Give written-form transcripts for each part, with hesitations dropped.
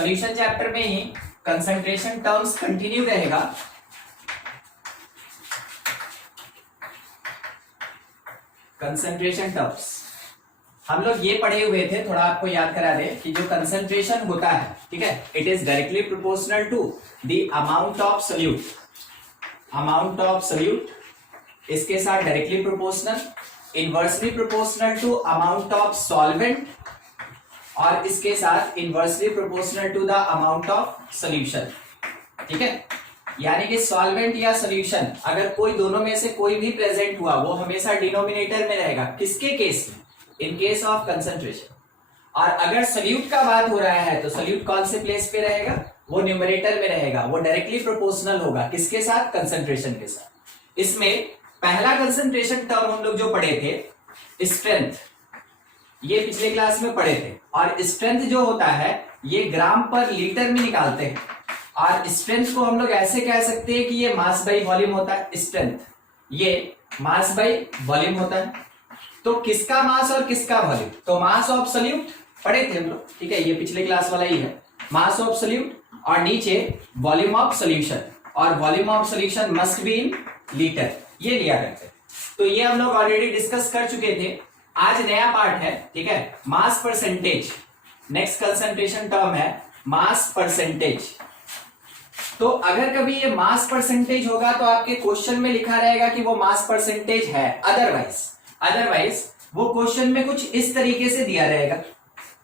Solution chapter में ही concentration terms continue रहेगा। Concentration terms हम लोग ये पढ़े हुए थे, थोड़ा आपको याद करा दे कि जो कंसंट्रेशन होता है, ठीक है, it is directly proportional to the amount of solute. Amount of solute इसके साथ directly proportional, inversely proportional to amount of solvent, और इसके साथ inversely proportional to the amount of solution. ठीक है, यानी कि सॉल्वेंट या सॉल्यूशन अगर कोई दोनों में से कोई भी प्रेजेंट हुआ वो हमेशा डिनोमिनेटर में रहेगा। किसके केस में? In case of concentration. और अगर सोल्यूट का बात हो रहा है तो सोल्यूट कौन से प्लेस पे रहेगा? वो न्यूमरेटर में रहेगा, वो डायरेक्टली प्रोपोर्शनल होगा। किसके साथ? कंसंट्रेशन के साथ। इसमें पहला कंसंट्रेशन टर्म हम लोग जो पढ़े थे स्ट्रेंथ, ये पिछले क्लास में पढ़े थे। और स्ट्रेंथ जो होता है ये ग्राम पर लीटर में निकालते हैं। और स्ट्रेंथ को हम लोग ऐसे कह सकते हैं कि ये मास बाई वॉल्यूम होता है। स्ट्रेंथ ये मास बाई वॉल्यूम होता है। तो किसका मास और किसका वॉल्यूम? तो मास ऑफ सोल्यूट पढ़े थे हम लोग, ठीक है, ये पिछले क्लास वाला ही है। मास ऑफ सोल्यूट और नीचे वॉल्यूम ऑफ सोल्यूशन, और volume of solution must be in litre, ये लिया करते हैं। तो ये हम लोग ऑलरेडी डिस्कस कर चुके थे। आज नया पार्ट है, ठीक है, mass percentage. Next concentration term है मास परसेंटेज। तो अगर कभी ये मास परसेंटेज होगा तो आपके क्वेश्चन में लिखा रहेगा कि वो मास परसेंटेज है। अदरवाइज वो क्वेश्चन में कुछ इस तरीके से दिया रहेगा,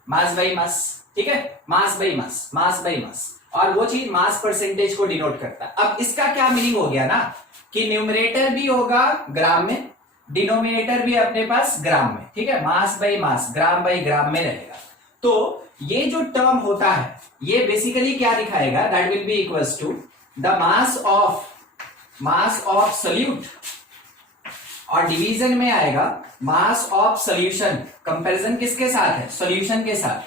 मास बाई मास, ठीक है, mass by mass, mass by mass, और वो चीज मास परसेंटेज को डिनोट करता है। अब इसका क्या मीनिंग हो गया ना कि न्यूमरेटर भी होगा ग्राम में, डिनोमिनेटर भी अपने पास ग्राम में, ठीक है, mass by mass, gram by ग्राम में रहेगा। तो ये जो टर्म होता है ये बेसिकली क्या दिखाएगा? That will be equals to the mass of solute, और डिवीजन में आएगा मास ऑफ सोल्यूशन। कंपैरिजन किसके साथ है? सोल्यूशन के साथ,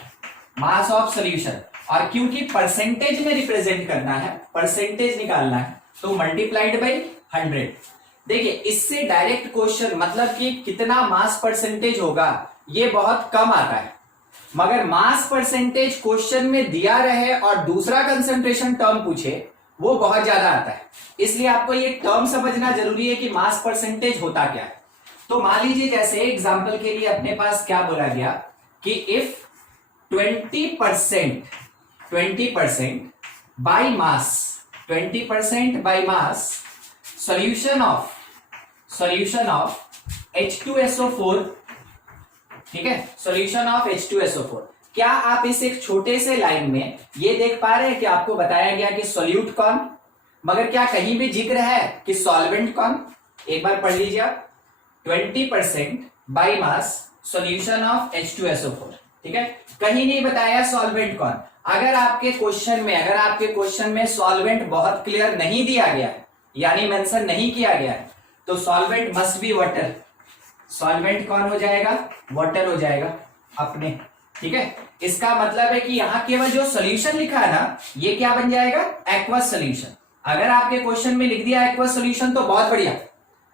मास ऑफ सोल्यूशन। और क्योंकि परसेंटेज में रिप्रेजेंट करना है, परसेंटेज निकालना है, तो मल्टीप्लाइड बाई 100। देखिए इससे डायरेक्ट क्वेश्चन मतलब कि कितना मास परसेंटेज होगा ये बहुत कम आता है, मगर मास परसेंटेज क्वेश्चन में दिया रहे और दूसरा कंसंट्रेशन टर्म पूछे वो बहुत ज्यादा आता है। इसलिए आपको ये टर्म समझना जरूरी है कि मास परसेंटेज होता क्या है। तो मान लीजिए जैसे एग्जांपल के लिए अपने पास क्या बोला गया कि if 20% by mass, 20% by mass solution of H2SO4, ठीक है, सॉल्यूशन ऑफ H2SO4। क्या आप इस एक छोटे से लाइन में ये देख पा रहे हैं कि आपको बताया गया कि सोल्यूट कौन, मगर क्या कहीं भी जिक्र है कि सॉल्वेंट कौन? एक बार पढ़ लीजिए आप, 20% by mass solution of H2SO4, ठीक है, कहीं नहीं बताया सॉल्वेंट कौन। अगर आपके क्वेश्चन में सॉल्वेंट बहुत क्लियर नहीं दिया गया है, यानी मेंशन नहीं किया गया है, तो solvent must be water. Solvent कौन हो जाएगा? वाटर हो जाएगा अपने, ठीक है। इसका मतलब है कि यहां केवल जो सॉल्यूशन लिखा है ना ये क्या बन जाएगा? Aqueous solution. अगर आपके क्वेश्चन में लिख दिया एक्वस सॉल्यूशन तो बहुत बढ़िया,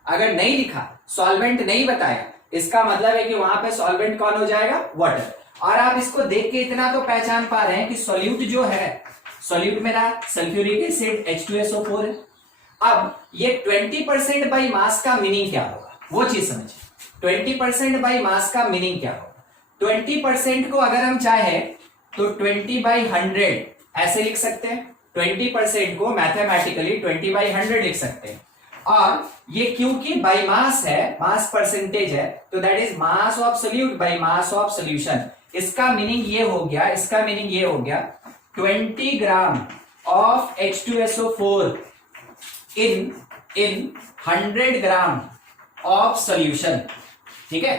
अगर नहीं लिखा, सॉल्वेंट नहीं बताया, इसका मतलब है कि वहां पे सॉल्वेंट कौन हो जाएगा? वाटर। और आप इसको देख के इतना तो पहचान पा रहे हैं कि सोल्यूट जो है, सोल्यूट मेरा सल्फ्यूरिक एसिड H2SO4 है। अब ये 20% बाई मास का मीनिंग क्या होगा वो चीज समझिए। 20% बाई मास का मीनिंग क्या होगा? 20% को अगर हम चाहे तो 20/100 ऐसे लिख सकते हैं। 20% को मैथमेटिकली 20/100 लिख सकते हैं। और ये क्योंकि बाई मास है, मास परसेंटेज है, तो that is mass of solute by mass of solution. इसका मीनिंग ये हो गया 20 gram of H2SO4 in 100 gram of solution, ठीक है।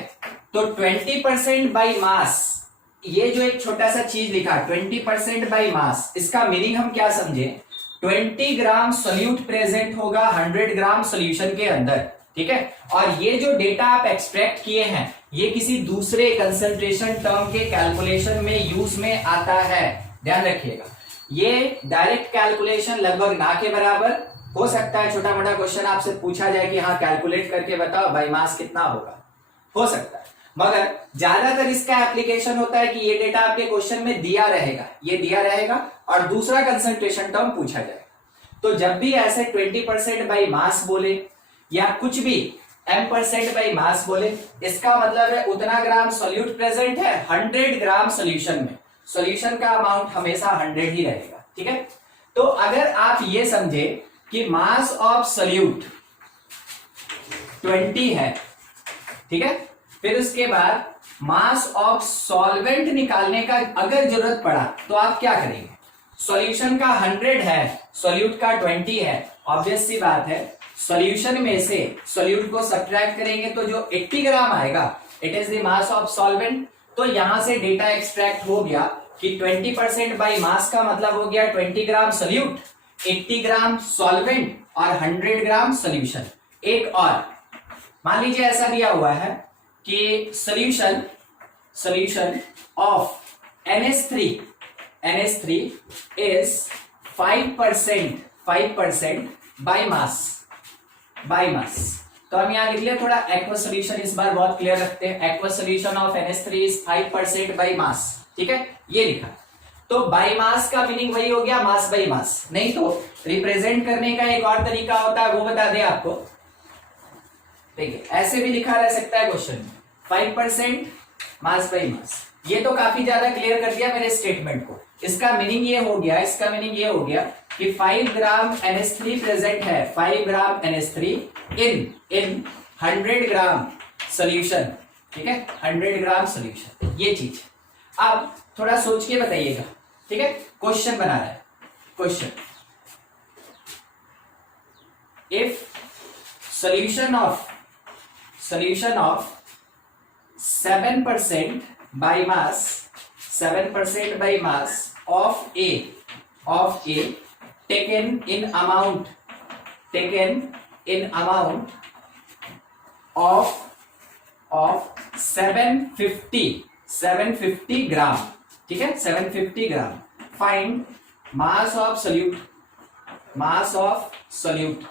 तो 20% बाई मास, ये जो एक छोटा सा चीज लिखा 20% बाई मास, इसका मीनिंग हम क्या समझे? 20 ग्राम सोल्यूट प्रेजेंट होगा 100 ग्राम सोल्यूशन के अंदर, ठीक है। और ये जो डेटा आप एक्सट्रैक्ट किए हैं ये किसी दूसरे कंसंट्रेशन टर्म के कैलकुलेशन में यूज में आता है, ध्यान रखिएगा। ये डायरेक्ट कैलकुलेशन लगभग ना के बराबर हो सकता है। छोटा मोटा क्वेश्चन आपसे पूछा जाए कि हाँ कैलकुलेट करके बताओ बाई मास कितना होगा, हो सकता है, मगर ज्यादातर इसका एप्लीकेशन होता है कि ये डेटा आपके क्वेश्चन में दिया रहेगा, ये दिया रहेगा और दूसरा कंसंट्रेशन टर्म पूछा जाएगा। तो जब भी ऐसे 20% बाई मास बोले या कुछ भी m% बाई मास बोले, इसका मतलब है उतना ग्राम सोल्यूट प्रेजेंट है 100 ग्राम सोल्यूशन में। सोल्यूशन का अमाउंट हमेशा 100 ही रहेगा, ठीक है। तो अगर आप ये समझे कि मास ऑफ सोल्यूट 20 है, ठीक है, फिर उसके बाद मास ऑफ सॉल्वेंट निकालने का अगर जरूरत पड़ा तो आप क्या करेंगे? सॉल्यूशन का 100 है, सोल्यूट का 20 है, ऑब्वियस सी बात है सॉल्यूशन में से सोल्यूट को सब्ट्रैक्ट करेंगे तो जो 80 ग्राम आएगा it is the mass of solvent. तो यहां से डेटा एक्सट्रैक्ट हो गया कि 20% बाई मास का मतलब हो गया 20 ग्राम सोल्यूट, 80 ग्राम सॉल्वेंट और 100 ग्राम सोल्यूशन। एक और मान लीजिए ऐसा दिया हुआ है कि solution of NH3 is 5% by mass. तो हम यहां लिख लिया थोड़ा एक्वा सोल्यूशन, इस बार बहुत क्लियर रखते हैं। Aqua solution of NH3 is 5% by mass, ठीक है, ये लिखा। तो बाई मास का मीनिंग वही हो गया मास बाई मास। नहीं तो रिप्रेजेंट करने का एक और तरीका होता है, वो बता दें आपको। देखिए ऐसे भी लिखा रह सकता है क्वेश्चन में 5% मास बाई मास। ये तो काफी ज्यादा क्लियर कर दिया मेरे स्टेटमेंट को। इसका मीनिंग ये हो गया कि 5 ग्राम NH3 प्रेजेंट है, 5 ग्राम NH3 इन 100 ग्राम सोल्यूशन, ठीक है, 100 ग्राम सोल्यूशन, ये चीज। अब थोड़ा सोच के बताइएगा, ठीक है, क्वेश्चन बना रहा है। Question, if solution of 7% by mass of A taken in amount of 750 ग्राम, ठीक है, 750 ग्राम। फाइंड मास ऑफ सोल्यूट,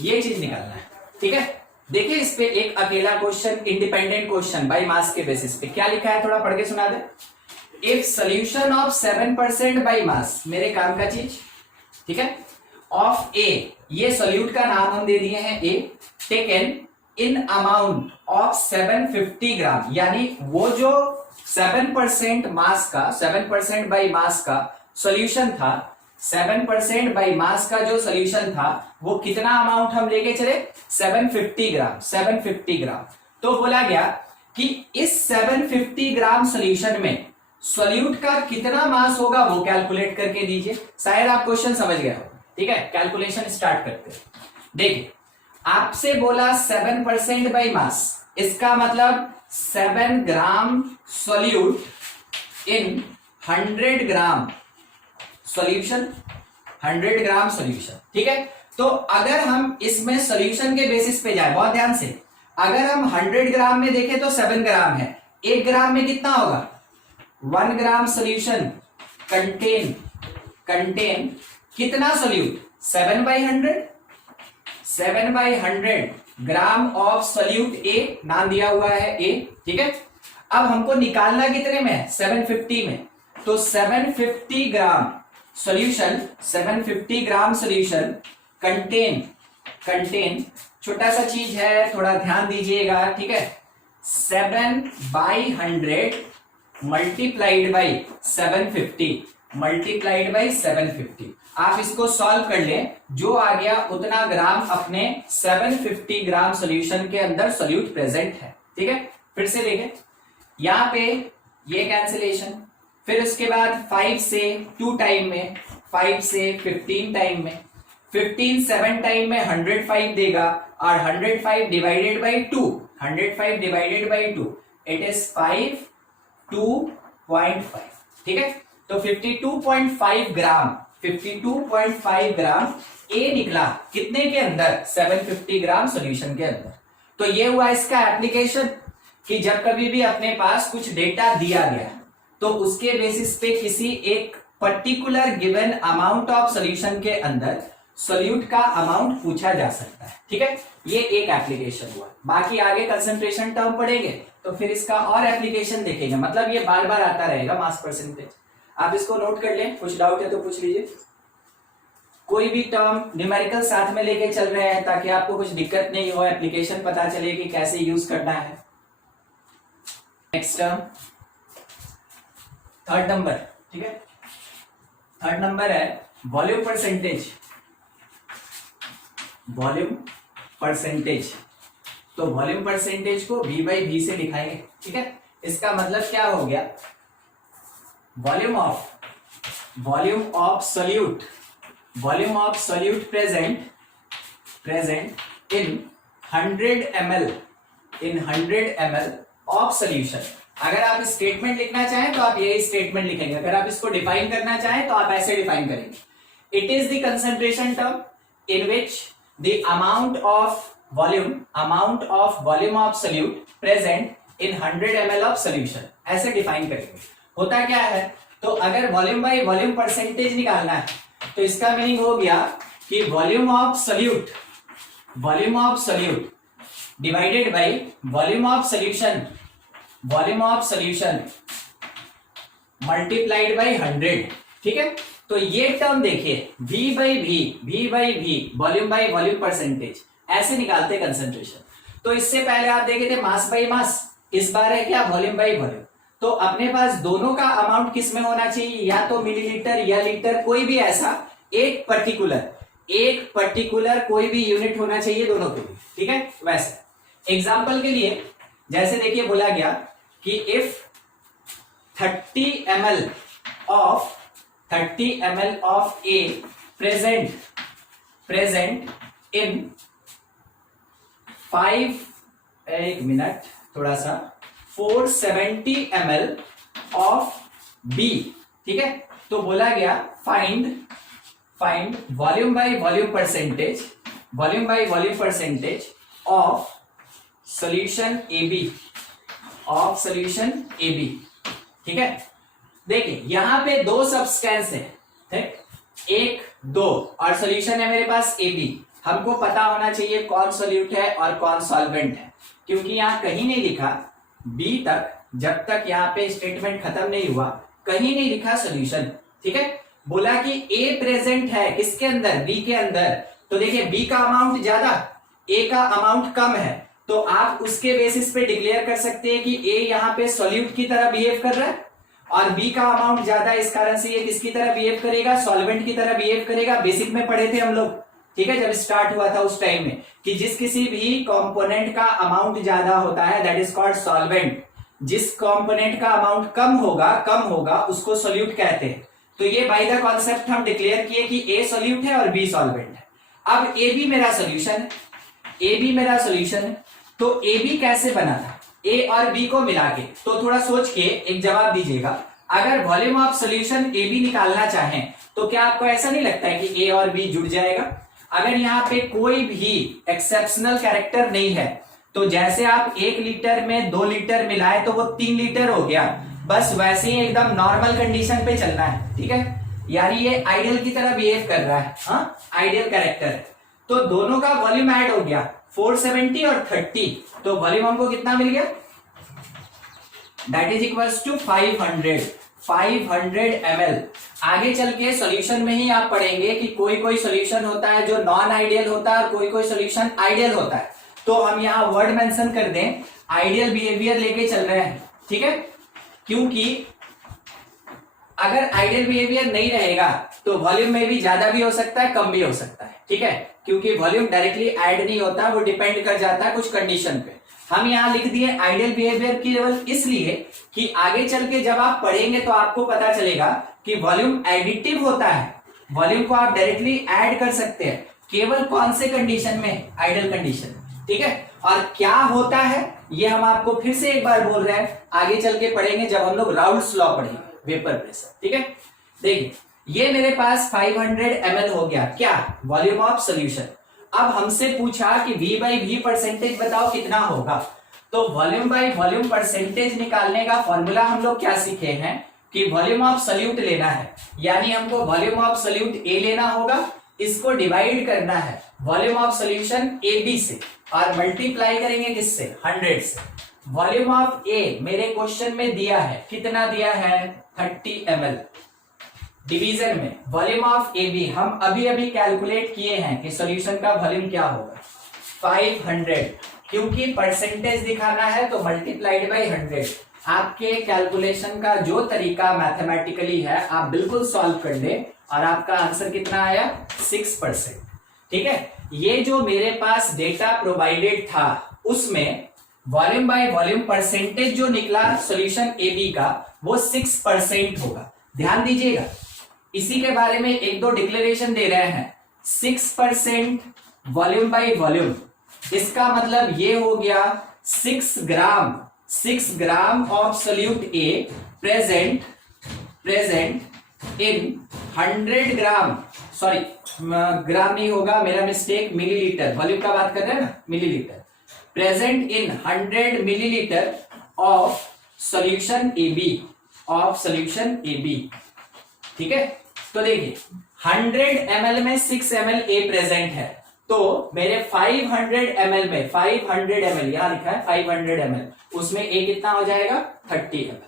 ये चीज निकालना है, ठीक है। देखिए इस पे एक अकेला question, independent question by mass के बेसिस पे क्या लिखा है, थोड़ा पढ़ के सुना दे। If solution of 7% by mass, मेरे काम का चीज, ठीक है, ऑफ ए, ये सोल्यूट का नाम हम दे दिए हैं ए, टेकन इन अमाउंट ऑफ 750 ग्राम, यानी वो जो 7% मास का, 7% बाय मास का सोल्यूशन था, 7% बाई मास का जो सोल्यूशन था वो कितना अमाउंट हम लेके चले, 750 ग्राम। तो बोला गया कि इस 750 ग्राम सोल्यूशन में सोल्यूट का कितना मास होगा वो कैलकुलेट करके दीजिए। शायद आप क्वेश्चन समझ गए हो, ठीक है। कैलकुलेशन स्टार्ट करते हैं। देखिए आपसे बोला 7% बाई मास, इसका मतलब 7 gram solute in 100 gram solution, 100 gram solution, ठीक है। तो अगर हम इसमें सॉल्यूशन के बेसिस पे जाए, बहुत ध्यान से, अगर हम 100 ग्राम में देखें तो 7 ग्राम है, 1 ग्राम में कितना होगा, 1 ग्राम सॉल्यूशन कंटेन कितना सोल्यूट, 7/100 ग्राम ऑफ सोल्यूट ए, नाम दिया हुआ है ए, ठीक है। अब हमको निकालना कितने में, 750 में, तो 750 ग्राम सोल्यूशन कंटेन छोटा सा चीज है, थोड़ा ध्यान दीजिएगा, ठीक है। 7/100 मल्टीप्लाइड बाई 750 आप इसको सॉल्व कर लें, जो आ गया उतना ग्राम अपने 750 ग्राम सोल्यूशन के अंदर सोल्यूट प्रेजेंट है, ठीक है। फिर से देखें, यहां पे ये कैंसिलेशन, फिर उसके बाद 5 से 2 टाइम में, 5 से 15 टाइम में, 15 7 टाइम में 105 देगा, और 105 डिवाइडेड बाई 2 इट इज 52.5, ठीक है। तो 52.5 ग्राम ए निकला कितने के अंदर, 750 ग्राम सॉल्यूशन के अंदर। तो ये हुआ इसका एप्लीकेशन कि जब कभी भी अपने पास कुछ डेटा दिया गया तो उसके बेसिस पे किसी एक particular given amount of solution के अंदर सोल्यूट का अमाउंट पूछा जा सकता है। ठीक है, ये एक एप्लीकेशन हुआ। बाकी आगे कंसंट्रेशन टर्म पढ़ेंगे तो फिर इसका और एप्लीकेशन देखेंगे, मतलब ये बार बार आता रहेगा मास परसेंटेज। आप इसको नोट कर लें, कुछ डाउट है तो पूछ लीजिए। कोई भी टर्म न्यूमेरिकल साथ में लेके चल रहे हैं ताकि आपको कुछ दिक्कत नहीं हो, एप्लीकेशन पता चले कि कैसे यूज करना है। Next term third number. ठीक है, थर्ड नंबर है वॉल्यूम परसेंटेज। वॉल्यूम परसेंटेज, तो वॉल्यूम परसेंटेज को V बाई V से दिखाएंगे। ठीक है, इसका मतलब क्या हो गया, volume of solute, volume of solute present in 100 ml of solution. अगर आप स्टेटमेंट लिखना चाहें तो आप यही स्टेटमेंट लिखेंगे, अगर आप इसको डिफाइन करना चाहें तो आप ऐसे डिफाइन करेंगे। It is the concentration term in which the amount of volume of solute present in 100 ml of solution, ऐसे डिफाइन करेंगे। होता क्या है, तो अगर वॉल्यूम बाई वॉल्यूम परसेंटेज निकालना है तो इसका मीनिंग हो गया कि volume of solute divided by volume of solution multiplied by 100। ठीक है, तो ये टर्म देखिए V by V volume by volume percentage, ऐसे निकालते कंसंट्रेशन। तो इससे पहले आप देखे थे मास बाई मास, इस बार है क्या वॉल्यूम बाई वॉल्यूम। तो अपने पास दोनों का अमाउंट किस में होना चाहिए, या तो मिलीलीटर या लीटर, कोई भी ऐसा एक पर्टिकुलर कोई भी यूनिट होना चाहिए दोनों के लिए। ठीक है, वैसे एग्जाम्पल के लिए जैसे देखिए बोला गया कि if 30 ml of A present in 470 ml of B। ठीक है, तो बोला गया find volume by volume percentage of solution AB। ठीक है, देखिए यहां पे दो सब्सटेंस है, ठीक, 1 2 और सॉल्यूशन है मेरे पास AB। हमको पता होना चाहिए कौन सॉल्यूट है और कौन सॉल्वेंट है, क्योंकि यहां कहीं नहीं लिखा B तक, जब तक यहाँ पे स्टेटमेंट खत्म नहीं हुआ कहीं नहीं लिखा सॉल्यूशन। ठीक है, बोला कि A प्रेजेंट है किसके अंदर, B के अंदर। तो देखिए B का अमाउंट ज्यादा, A का अमाउंट कम है, तो आप उसके बेसिस पे डिक्लेयर कर सकते हैं कि A यहाँ पे सॉल्यूट की तरह बिहेव कर रहा है और B का अमाउंट ज्यादा, इस कारण से ये किसकी तरह बिहेव करेगा, सॉल्वेंट की तरह बिहेव करेगा। बेसिक में पढ़े थे हम लोग, ठीक है, जब स्टार्ट हुआ था उस टाइम में, कि जिस किसी भी कंपोनेंट का अमाउंट ज्यादा होता है दैट इज कॉल्ड सॉल्वेंट, जिस कंपोनेंट का अमाउंट कम होगा उसको सॉल्यूट कहते हैं। तो ये बाय द कॉन्सेप्ट हम डिक्लेयर किए कि A सॉल्यूट है और B सॉल्वेंट है। अब AB मेरा सॉल्यूशन है, तो AB कैसे बना था, A और B को मिला के। तो थोड़ा सोच के एक जवाब दीजिएगा, अगर वॉल्यूम ऑफ सॉल्यूशन AB निकालना चाहें तो क्या आपको ऐसा नहीं लगता है कि A और B जुड़ जाएगा। अगर यहाँ पे कोई भी एक्सेप्शनल कैरेक्टर नहीं है, तो जैसे आप 1 लीटर में 2 लीटर मिलाए तो वो 3 लीटर हो गया, बस वैसे ही एकदम नॉर्मल कंडीशन पे चलना है। ठीक है, यानी ये आइडियल की तरह बिहेव कर रहा है, हाँ आइडियल कैरेक्टर है। तो दोनों का वॉल्यूम ऐड हो गया 470 और 30, तो वॉल्यूम हमको कितना मिल गया, that is equals to 500 ml। आगे चल के सॉल्यूशन में ही आप पढ़ेंगे कि कोई सॉल्यूशन होता है जो नॉन आइडियल होता है और कोई सॉल्यूशन आइडियल होता है। तो हम यहाँ वर्ड मेंशन कर दें, आइडियल बिहेवियर लेके चल रहे हैं। ठीक है, क्योंकि अगर आइडियल बिहेवियर नहीं रहेगा तो वॉल्यूम में भी ज्यादा भी हो सकता है, कम भी हो सकता है। ठीक है, क्योंकि वॉल्यूम डायरेक्टली ऐड नहीं होता, वो डिपेंड कर जाता है कुछ कंडीशन पे। हम यहाँ लिख दिए आइडियल बिहेवियर की लेवल, इसलिए कि आगे चल के जब आप पढ़ेंगे तो आपको पता चलेगा कि वॉल्यूम एडिटिव होता है, वॉल्यूम को आप डायरेक्टली ऐड कर सकते हैं, केवल कौन से कंडीशन में, आइडियल कंडीशन। ठीक है, और क्या होता है ये हम आपको फिर से एक बार बोल रहे हैं, आगे चल के पढ़ेंगे जब हम लोग राउल्स लॉ पढ़ेंगे, वेपर प्रेशर। ठीक है, देखिए ये मेरे पास 500 ml हो गया, क्या, वॉल्यूम ऑफ सॉल्यूशन। अब हमसे पूछा कि V बाई V परसेंटेज बताओ कितना होगा। तो वॉल्यूम बाई वॉल्यूम परसेंटेज निकालने का फॉर्मूला हम लोग क्या सीखे हैं कि वॉल्यूम ऑफ सॉल्यूट लेना है, यानी हमको वॉल्यूम ऑफ सॉल्यूट A लेना होगा इसको डिवाइड करना है volume of solution A B से और मल्टीप्लाई करेंगे किससे, 100 से। वॉल्यूम ऑफ ए मेरे क्वेश्चन में दिया है, कितना दिया है, 30 ml। डिवीजन में वॉल्यूम ऑफ ए बी हम अभी अभी कैलकुलेट किए हैं कि सॉल्यूशन का वॉल्यूम क्या होगा, 500। क्योंकि परसेंटेज दिखाना है तो मल्टीप्लाइड बाई 100। आपके कैलकुलेशन का जो तरीका मैथमेटिकली है आप बिल्कुल सॉल्व कर ले और आपका आंसर कितना आया, 6%। ठीक है, ये जो मेरे पास डेटा प्रोवाइडेड था उसमें वॉल्यूम बाय वॉल्यूम परसेंटेज जो निकला सॉल्यूशन ए बी का वो 6% होगा। ध्यान दीजिएगा, इसी के बारे में एक दो डिक्लेरेशन दे रहे हैं। 6% वॉल्यूम बाय वॉल्यूम, इसका मतलब ये हो गया 6 gram of solute a present in 100 gram, sorry gram नहीं होगा, मेरा मिस्टेक, मिलीलीटर, वॉल्यूम का बात कर रहे हैं ना, millilitre, present in 100 millilitre of solution A B. ठीक है, तो देखिए 100 ml में 6 ml ए प्रेजेंट है, तो मेरे 500 ml में 500 ml यहां लिखा है 500 ml, उसमें ए कितना हो जाएगा, 30 ml।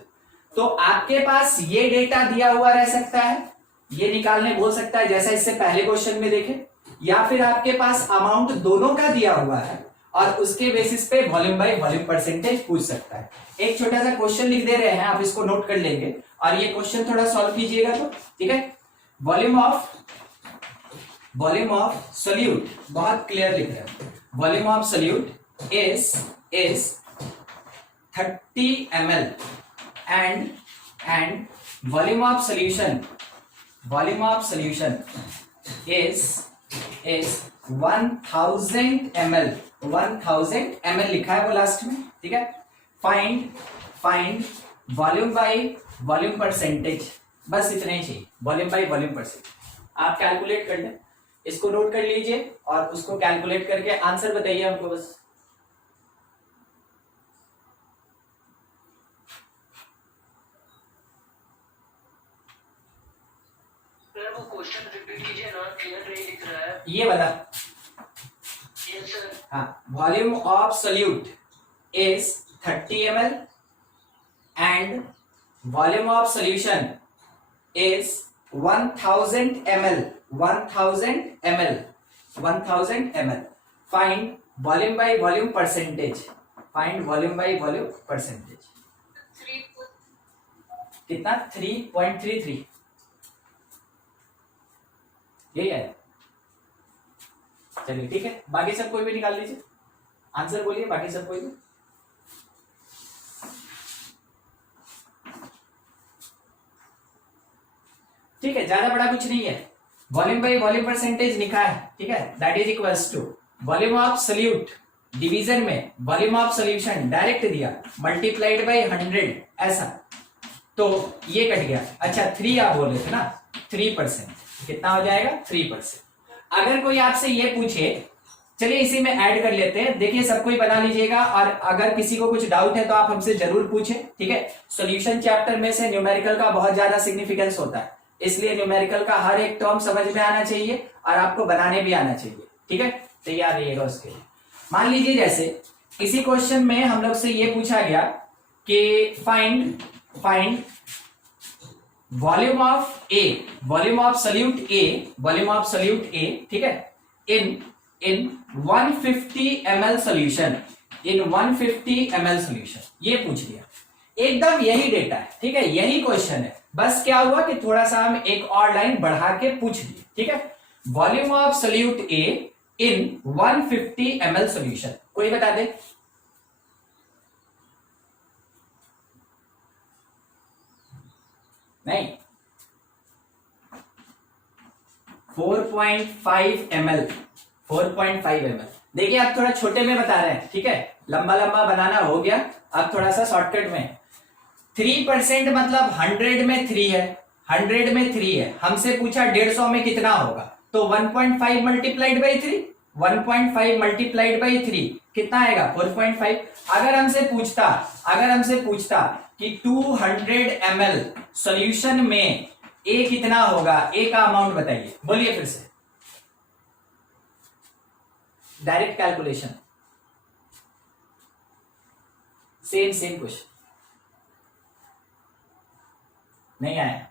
तो आपके पास ये डेटा दिया हुआ रह सकता है, ये निकालने बोल सकता है जैसा इससे पहले क्वेश्चन में देखे, या फिर आपके पास अमाउंट दोनों का दिया हुआ है और उसके बेसिस पे वॉल्यूम बाय वॉल्यूम परसेंटेज पूछ सकता है। एक छोटा सा क्वेश्चन लिख दे रहे हैं, आप इसको नोट कर लेंगे और ये क्वेश्चन थोड़ा सॉल्व कीजिएगा तो ठीक है। वॉल्यूम ऑफ सोल्यूट, बहुत क्लियर लिख रहे हैं, volume of solute is 30 ml and volume of solution is 1000 ml, 1000 ml लिखा है वो लास्ट में। ठीक है, find volume by volume percentage, बस इतना ही चाहिए, वॉल्यूम बाय वॉल्यूम परसेंटेज। आप कैलकुलेट कर लें, इसको नोट कर लीजिए और उसको कैलकुलेट करके आंसर बताइए हमको बस। वो क्वेश्चन रिपीट कीजिए ना, क्लियर नहीं दिख रहा है ये वाला। Yes sir. हाँ, volume of solute is 30 ml and volume of solution is 1000 ml, 1000 ml। Find volume by volume percentage, कितना, 3.33, यही है। चलिए ठीक है, बाकी सब कोई भी निकाल लीजिए, आंसर बोलिए बाकी सब कोई भी। ठीक है, ज्यादा बड़ा कुछ नहीं है, वॉल्यूम बाय वॉल्यूम परसेंटेज लिखा है। ठीक है, that is equals to volume of solute, division में वॉल्यूम ऑफ सोल्यूशन डायरेक्ट दिया, मल्टीप्लाइड बाय 100, ऐसा, तो ये कट गया। अच्छा 3 आप बोले थे ना, 3%, कितना हो जाएगा, 3%। अगर कोई आपसे ये पूछे, चलिए इसी में ऐड कर लेते हैं, देखिए सबको ही बना लीजिएगा और अगर किसी को कुछ डाउट है तो आप हमसे जरूर पूछें। ठीक है, सॉल्यूशन चैप्टर में से न्यूमेरिकल का बहुत ज्यादा सिग्निफिकेंस होता है, इसलिए न्यूमेरिकल का हर एक टर्म समझ में आना चाहिए और आपको बनाने भी आना चाहिए। ठीक है, तैयार रहिएगा उसके लिए। मान लीजिए जैसे इसी क्वेश्चन में हम लोग से ये पूछा गया कि फाइंड वॉल्यूम ऑफ सोल्यूट ए, ठीक है, इन 150 ml सॉल्यूशन, ये पूछ लिया। एकदम यही डेटा है, ठीक है, यही क्वेश्चन है, बस क्या हुआ कि थोड़ा सा हम एक और लाइन बढ़ा के पूछ लिए। ठीक है, volume of solute A in 150 ml solution, कोई बता दे। नहीं, 4.5 ml, 4.5 ml। देखिए आप थोड़ा छोटे में बता रहे हैं, ठीक है, लंबा लंबा बनाना हो गया, अब थोड़ा सा शॉर्टकट में। 3% मतलब 100 में 3 है, 100 में 3 है, हमसे पूछा 150 में कितना होगा, तो 1.5 मल्टीप्लाइड बाई 3, 1.5 मल्टीप्लाइड बाई 3 कितना आएगा, 4.5। अगर हमसे पूछता कि 200 ml सॉल्यूशन में ए कितना होगा, ए का अमाउंट बताइए, बोलिए फिर से। डायरेक्ट कैलकुलेशन, सेम क्वेश्चन नहीं आया।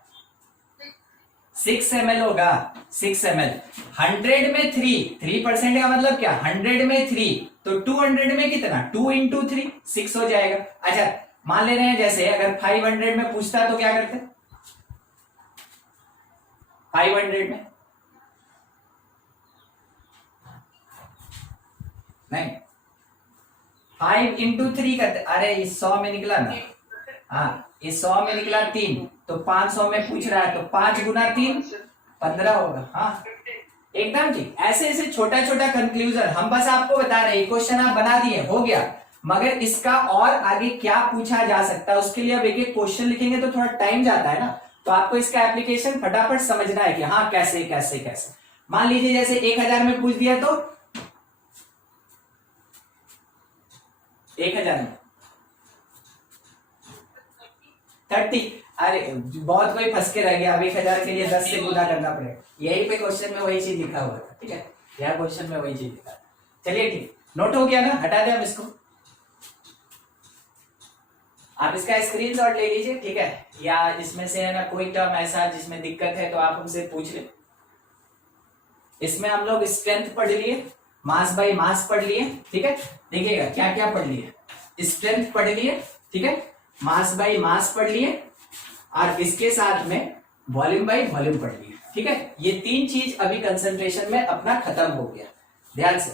6 ml होगा, 6 ml 100 में 3% का मतलब क्या, 100 में 3 तो 200 में कितना, 2 इंटू 3 6 हो जाएगा। अच्छा मान ले रहे हैं जैसे अगर 500 में पूछता तो क्या करते, 500 में नहीं 5 इंटू 3 करते, अरे इस 100 में निकला ना, हाँ इस 100 में निकला 3 तो 500 में पूछ रहा है तो 5 गुना 3 15 होगा। हाँ एकदम ठीक। ऐसे ऐसे छोटा छोटा कंक्लूजन हम बस आपको बता रहे हैं, क्वेश्चन आप बना दिए हो गया, मगर इसका और आगे क्या पूछा जा सकता है उसके लिए अब एक एक क्वेश्चन लिखेंगे तो थोड़ा टाइम जाता है ना, तो आपको इसका एप्लीकेशन फटाफट समझना है कि हाँ कैसे कैसे कैसे। मान लीजिए जैसे 1000 में पूछ दिया तो 1000 में 30, अरे बहुत कोई फंस के रह गया, अब 1000 के लिए 10 से गुना करना पड़ेगा। यही पे क्वेश्चन में वही चीज लिखा हुआ था, ठीक है, यह क्वेश्चन में वही चीज लिखा। चलिए ठीक, नोट हो गया ना, हटा दें हम इसको, आप इसका स्क्रीनशॉट ले लीजिए, ठीक है, या इसमें से है ना कोई टर्म ऐसा जिसमें दिक्कत है तो आप हमसे पूछ ले। इसमें हम लोग स्ट्रेंथ पढ़ लिए, मास बाय मास पढ़ लिए, ठीक है, देखिएगा क्या क्या पढ़ लिए, स्ट्रेंथ पढ़ लिए, ठीक है, मास बाय मास पढ़ लिए और इसके साथ में वॉल्यूम बाय वॉल्यूम पढ़ लिए, ठीक है। ये 3 चीज अभी कंसंट्रेशन में अपना खत्म हो गया, ध्यान से।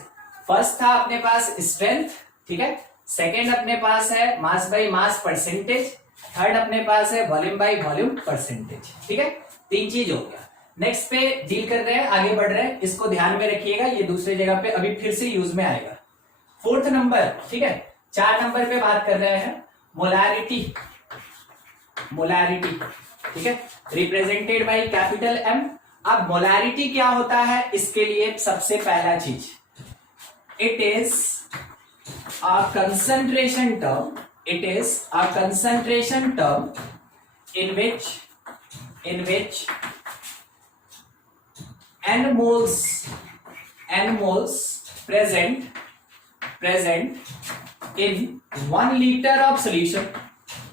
फर्स्ट था अपने पास स्ट्रेंथ, ठीक है, सेकेंड अपने पास है mass by mass percentage, third अपने पास है वॉल्यूम बाय वॉल्यूम परसेंटेज, ठीक है, 3 चीज हो गया। नेक्स्ट पे डील कर रहे हैं, आगे बढ़ रहे हैं, इसको ध्यान में रखिएगा, ये दूसरे जगह पे अभी फिर से यूज में आएगा। 4th नंबर, ठीक है, 4 नंबर पे बात कर रहे हैं मोलैरिटी, मोलैरिटी, ठीक है, रिप्रेजेंटेड बाय कैपिटल एम। अब मोलैरिटी क्या होता है, इसके लिए सबसे पहला चीज, it is a concentration term, it is a concentration term in which n moles present in 1 liter of solution,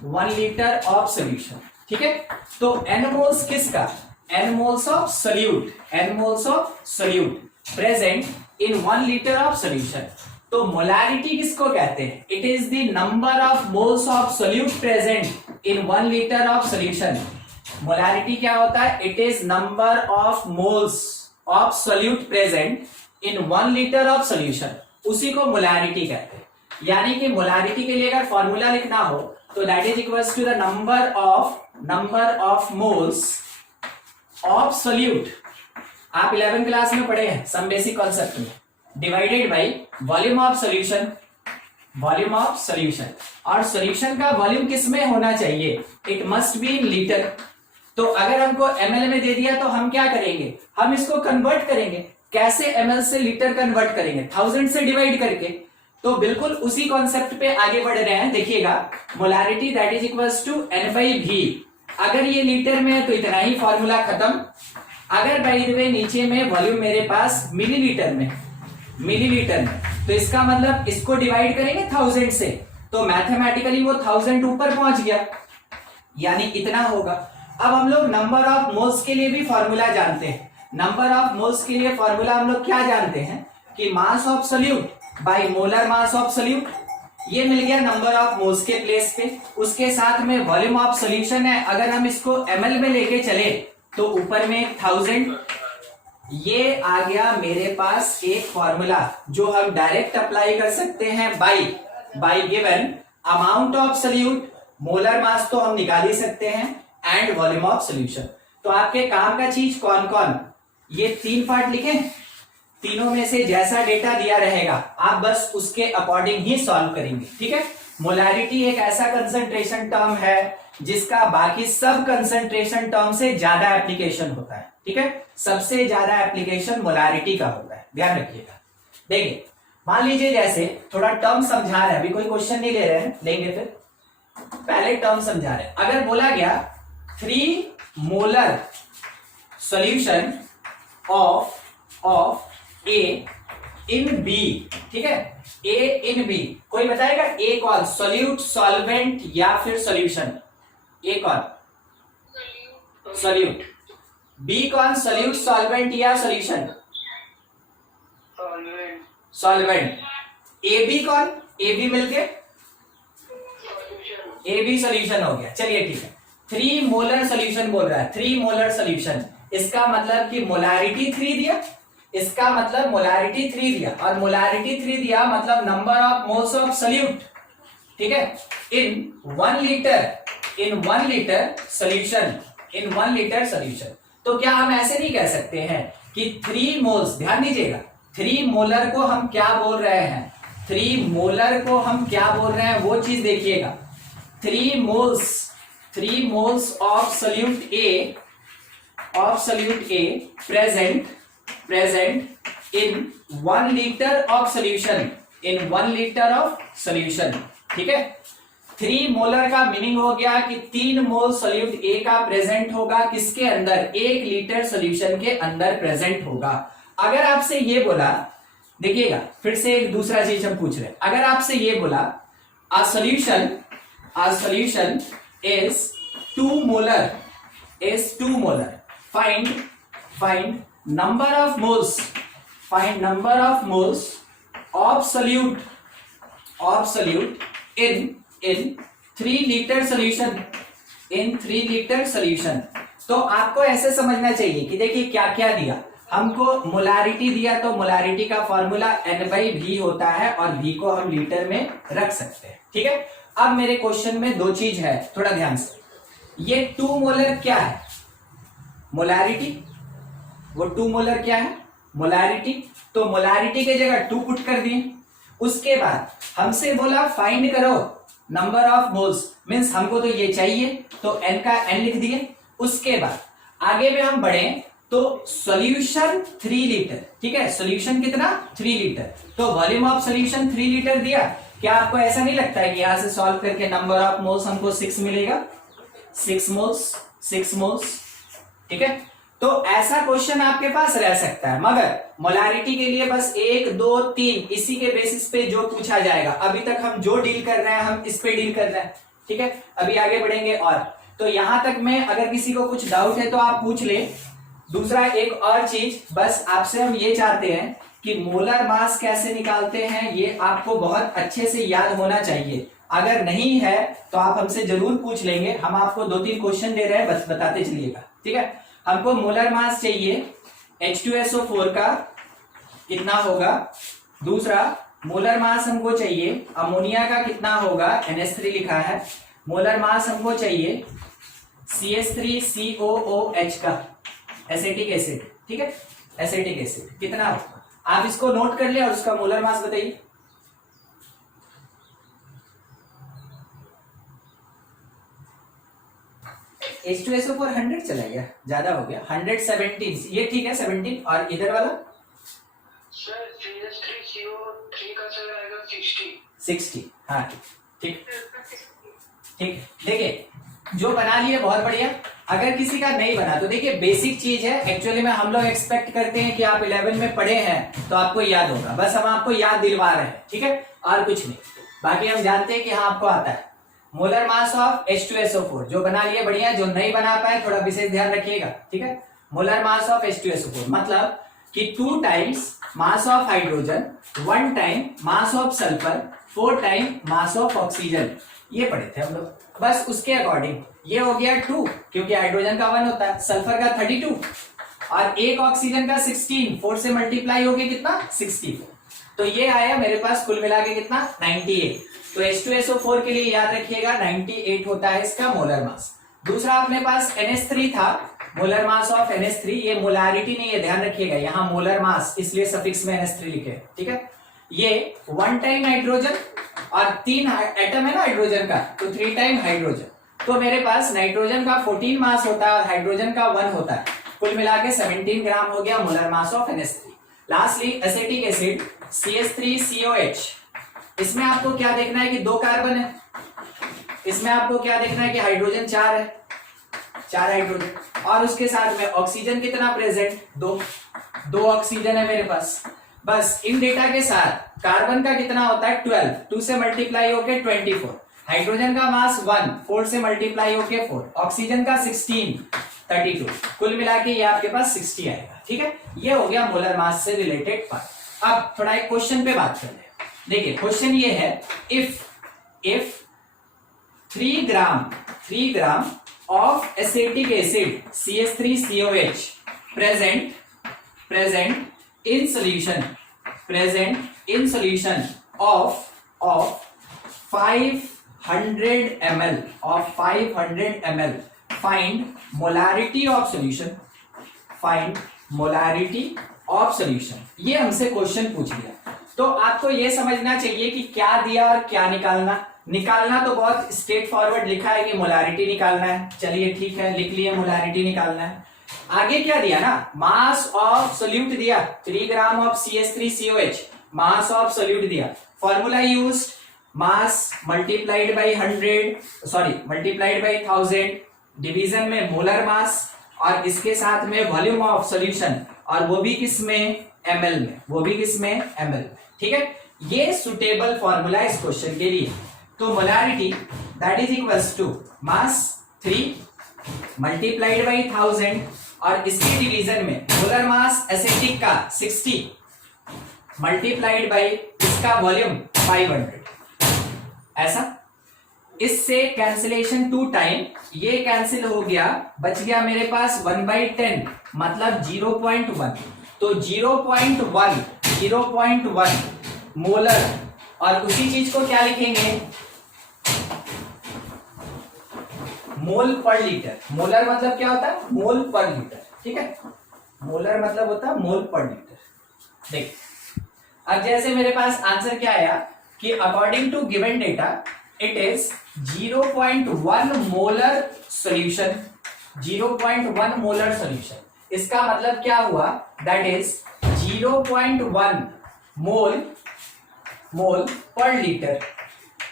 1 liter of solution, ठीक है। तो n moles किसका, n moles of solute, n moles of solute present in 1 liter of solution। तो molarity किसको कहते हैं, it is the number of moles of solute present in 1 litre of solution. Molarity क्या होता है, it is number of moles of solute present in 1 litre of solution, उसी को molarity कहते हैं। यानी कि मोलैरिटी के लिए अगर फॉर्मूला लिखना हो तो that is equals to the number of moles of solute, आप 11th क्लास में पढ़े हैं सम बेसिक कॉन्सेप्ट में, divided by volume of solution, volume of solution. और सॉल्यूशन का वॉल्यूम किस में होना चाहिए, it must be in litre. तो अगर हमको ml में दे दिया तो हम क्या करेंगे, हम इसको कन्वर्ट करेंगे, कैसे ml से लीटर कन्वर्ट करेंगे, 1000 से डिवाइड करके। तो बिल्कुल उसी कॉन्सेप्ट पे आगे बढ़ रहे हैं, देखिएगा molarity that is equals to n/v। अगर ये लीटर में है तो इतना ही फॉर्मूला खत्म। अगर बाय द वे नीचे में वॉल्यूम मेरे पास मिलीलीटर में, तो इसका मतलब इसको डिवाइड करेंगे 1000 से तो मैथमेटिकली वो 1000 ऊपर पहुंच गया, यानी इतना होगा। अब हम लोग नंबर ऑफ मोल्स के लिए भी फॉर्मूला जानते हैं। नंबर ऑफ मोल्स के लिए फॉर्मूला हम लोग क्या जानते हैं कि mass of solute bye molar mass of solute, ये मिल गया नंबर ऑफ मोल्स के प्लेस पे। उसके साथ में वॉल्यूम ऑफ सोल्यूशन है, अगर हम इसको ml में लेके चले तो ऊपर में 1000, ये आ गया मेरे पास एक फॉर्मूला जो हम डायरेक्ट अप्लाई कर सकते हैं bye given amount of solute, molar mass तो हम निकाल ही सकते हैं, एंड वॉल्यूम ऑफ सोल्यूशन। तो आपके काम का चीज कौन कौन, ये 3 पार्ट लिखें, तीनों में से जैसा डेटा दिया रहेगा आप बस उसके अकॉर्डिंग ही सॉल्व करेंगे, ठीक है। मोलैरिटी एक ऐसा कंसंट्रेशन टर्म है जिसका बाकी सब कंसंट्रेशन टर्म से ज्यादा एप्लीकेशन होता है, ठीक है, सबसे ज्यादा एप्लीकेशन मोलैरिटी का होता है, ध्यान रखिएगा। देखिए मान लीजिए जैसे थोड़ा टर्म समझा रहे हैं, अभी कोई क्वेश्चन नहीं ले रहे हैं, लेंगे फिर, पहले टर्म समझा रहे हैं। अगर बोला गया 3 molar solution of A in B, ठीक है, ए इन बी। कोई बताएगा ए कौन, सोल्यूट, सॉल्वेंट या फिर सॉल्यूशन? ए कौन? सोल्यूट। बी कौन, सोल्यूट, सॉल्वेंट या सॉल्यूशन? सॉल्वेंट। ए बी कौन, ए बी मिलके ए बी सोल्यूशन हो गया। चलिए ठीक है, 3 मोलर सोल्यूशन बोल रहा है, 3 मोलर सोल्यूशन। इसका मतलब कि मोलारिटी 3 दिया, इसका मतलब मोलारिटी 3 दिया, और मोलारिटी 3 दिया मतलब number of moles of solute, ठीक है, इन 1 लीटर सोल्यूशन, इन 1 लीटर सोल्यूशन। तो क्या हम ऐसे नहीं कह सकते हैं कि 3 मोल्स, ध्यान दीजिएगा, 3 मोलर को हम क्या बोल रहे हैं, 3 मोलर को हम क्या बोल रहे हैं वो चीज देखिएगा। 3 moles of solute A, present in 1 liter of solution, in 1 liter of solution, ठीक है। 3 मोलर का मीनिंग हो गया कि 3 मोल सोल्यूट ए का प्रेजेंट होगा किसके अंदर, 1 लीटर सोल्यूशन के अंदर प्रेजेंट होगा। अगर आपसे ये बोला, देखिएगा फिर से एक दूसरा चीज हम पूछ रहे हैं, अगर आपसे ये बोला a solution is 2 molar, find number of moles of solute in 3 liter solution, तो आपको ऐसे समझना चाहिए कि देखिए क्या क्या दिया हमको। मोलारिटी दिया तो मोलारिटी का फॉर्मूला N/V होता है और V को हम लीटर में रख सकते हैं, ठीक है। अब मेरे क्वेश्चन में 2 चीज है, थोड़ा ध्यान से। ये 2 मोलर क्या है, मोलारिटी, वो 2 मोलर क्या है, मोलारिटी। तो मोलारिटी के जगह 2 पुट कर दिए। उसके बाद हमसे बोला फाइंड करो नंबर ऑफ मोल्स, मींस हमको तो ये चाहिए तो n का n लिख दिए। उसके बाद आगे में हम बढ़े तो सॉल्यूशन 3 लीटर, ठीक है, सॉल्यूशन कितना, 3 लीटर, तो वॉल्यूम ऑफ सॉल्यूशन 3 लीटर दिया। क्या आपको ऐसा नहीं लगता है कि यहां से सॉल्व करके नंबर ऑफ मोल्स हमको 6 मिलेगा, 6 मोल्स, ठीक है। तो ऐसा क्वेश्चन आपके पास रह सकता है, मगर मोलारिटी के लिए बस 1 2 3 इसी के बेसिस पे जो पूछा जाएगा। अभी तक हम जो डील कर रहे हैं हम इस पे डील कर रहे हैं, ठीक है। अभी आगे बढ़ेंगे और तो यहां तक में अगर किसी को कुछ डाउट है तो आप पूछ ले। दूसरा एक और चीज, बस आपसे हम ये चाहते हैं कि मोलर मास कैसे निकालते हैं ये आपको बहुत अच्छे से याद होना चाहिए। अगर नहीं है तो आप हमसे जरूर पूछ लेंगे, हम आपको 2-3 क्वेश्चन दे रहे हैं, बस बताते चलिएगा, ठीक है। हमको मोलर मास चाहिए H2SO4 का कितना होगा, दूसरा मोलर मास हमको चाहिए अमोनिया का कितना होगा, NH3 लिखा है। मोलर मास हमको चाहिए CH3COOH का, एसिटिक एसिड, ठीक है, एसिटिक एसिड कितना होगा, आप इसको नोट कर ले और उसका मोलर मास बताइए। H2SO4 100 चला गया, ज्यादा हो गया, 117, ये ठीक है 17, और इधर वाला सर CH3CO3 का चला आएगा 60, हाँ ठीक, देखिए जो बना लिए बहुत बढ़िया। अगर किसी का नहीं बना तो देखिए बेसिक चीज है, एक्चुअली में हम लोग एक्सपेक्ट करते हैं कि आप 11 में पढ़े हैं तो आपको याद होगा, बस हम आपको याद दिलवा रहे हैं, ठीक है, और कुछ नहीं। बाकी हम जानते हैं कि हाँ आपको आता है। मोलर मास ऑफ H2SO4 जो बना लिए बढ़िया, जो नहीं बना पाए थोड़ा विशेष ध्यान रखिएगा, ठीक है। मोलर मास ऑफ H2SO4 मतलब कि 2 times mass of hydrogen, 1 time mass of sulphur, 4 time mass of oxygen, ये पढ़े थे हम लोग। बस उसके अकॉर्डिंग ये हो गया 2, क्योंकि हाइड्रोजन का 1 होता है, सल्फर का 32 और एक ऑक्सीजन का 16, 4 से मल्टीप्लाई हो गया कितना, 64। तो ये आया मेरे पास कुल मिला के कितना, 98। तो H2SO4 के लिए याद रखिएगा 98 होता है इसका मोलर मास। दूसरा अपने पास NH3 था, मोलर मास ऑफ NH3, ये मोलारिटी नहीं है, ध्यान रखिएगा, यहाँ मोलर मास इसलिए सफिक्स में NH3 लिखे, ठीक है। ये 1 टाइम हाइड्रोजन और 3 एटम है ना हाइड्रोजन का, तो 3 टाइम हाइड्रोजन। तो मेरे पास नाइट्रोजन का 14 मास होता है और हाइड्रोजन का 1 होता है, कुल मिला के 17 ग्राम हो गया molar mass of NH3। Lastly acetic acid CH3COH, इसमें आपको क्या देखना है कि 2 कार्बन है, इसमें आपको क्या देखना है कि हाइड्रोजन 4 है, 4 हाइड्रोजन, और उसके साथ में ऑक्सीजन कितना प्रेजेंट, 2 ऑक्सीजन है मेरे पास। बस इन डेटा के साथ कार्बन का कितना होता है 12, 2 से मल्टीप्लाई होके 24, हाइड्रोजन का मास 1, 4 से मल्टीप्लाई होके 4, ऑक्सीजन का 16, 32, कुल मिला के ये आपके पास 60 आएगा। ठीक है, ये हो गया मोलर मास से रिलेटेड पार्ट। अब थोड़ा एक क्वेश्चन पे बात करते हैं। देखिए क्वेश्चन ये है, if 3 gram of acetic acid CH3COH present in solution of 500 ml find molarity of solution। ये हमसे क्वेश्चन पूछ लिया, तो आपको ये समझना चाहिए कि क्या दिया और क्या निकालना तो बहुत स्ट्रेट फॉरवर्ड लिखा है कि मोलारिटी निकालना है। चलिए ठीक है, लिख लिए मोलारिटी निकालना है। आगे क्या दिया ना, मास ऑफ सोल्यूट दिया, 3 gram of CH3COH, mass of solute दिया। Formula used, mass multiplied by 1000, division में मोलर मास, और इसके साथ में वॉल्यूम ऑफ सॉल्यूशन, और वो भी किसमें, ml में, ठीक है। ये सुटेबल फॉर्मूला इस क्वेश्चन के लिए। तो molarity that is equals to mass 3 multiplied by 1000, और इसके डिवीजन में मोलर मास एसिटिक का 60 मल्टीप्लाइड बाई इसका वॉल्यूम 500, ऐसा। इससे कैंसिलेशन 2 टाइम, ये कैंसिल हो गया, बच गया मेरे पास 1/10 मतलब 0.1। तो 0.1 मोलर, और उसी चीज को क्या लिखेंगे, मोल पर लीटर। मोलर मतलब क्या होता है, मोल पर लीटर, ठीक है। मोलर मतलब होता है मोल पर लीटर। देख अब जैसे मेरे पास आंसर क्या आया कि according to given data it is 0.1 molar solution, 0.1 molar solution. इसका मतलब क्या हुआ, दैट इज 0.1 मोल पर लीटर,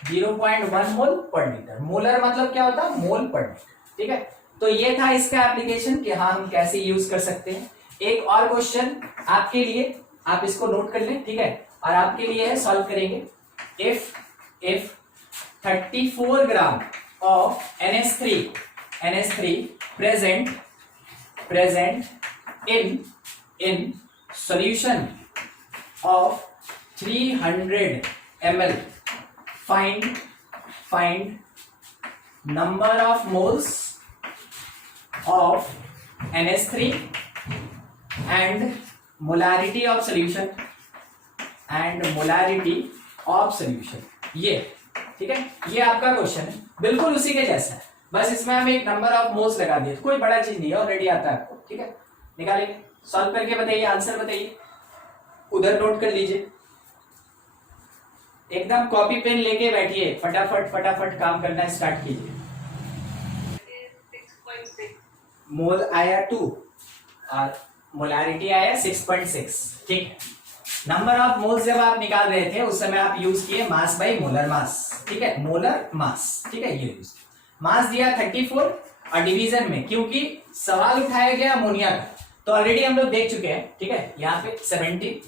0.1 मोल पर लीटर। मोलर मतलब क्या होता है, मोल पर लीटर, ठीक है। तो ये था इसका एप्लीकेशन कि हाँ हम कैसे यूज कर सकते हैं। एक और क्वेश्चन आपके लिए, आप इसको नोट कर लें, ठीक है, और आपके लिए है, सॉल्व करेंगे। If 34 gram of NH3 present in solution of 300 ml, find number of moles of NH3 and molarity of solution ये ठीक है, ये आपका क्वेश्चन है, बिल्कुल उसी के जैसा है, बस इसमें हम एक नंबर ऑफ मोल्स लगा दिए, कोई बड़ा चीज नहीं है, ऑलरेडी आता है आपको, ठीक है। निकालिए, सॉल्व करके बताइए, आंसर बताइए, उधर नोट कर लीजिए, एकदम कॉपी पेन लेके बैठिए, फटाफट काम करना स्टार्ट कीजिए। 6.6 मोल आया 2 और मोलारिटी आया 6.6, ठीक है। नंबर ऑफ मोल्स जब आप निकाल रहे थे उस समय आप यूज किए मास बाई मोलर मास, ठीक है, मोलर मास, ठीक है। ये यूज मास दिया 34 और डिवीजन में, क्योंकि सवाल उठाया गया अमोनिया का, तो ऑलरेडी हम लोग देख चुके हैं, ठीक है। यहाँ पे 70,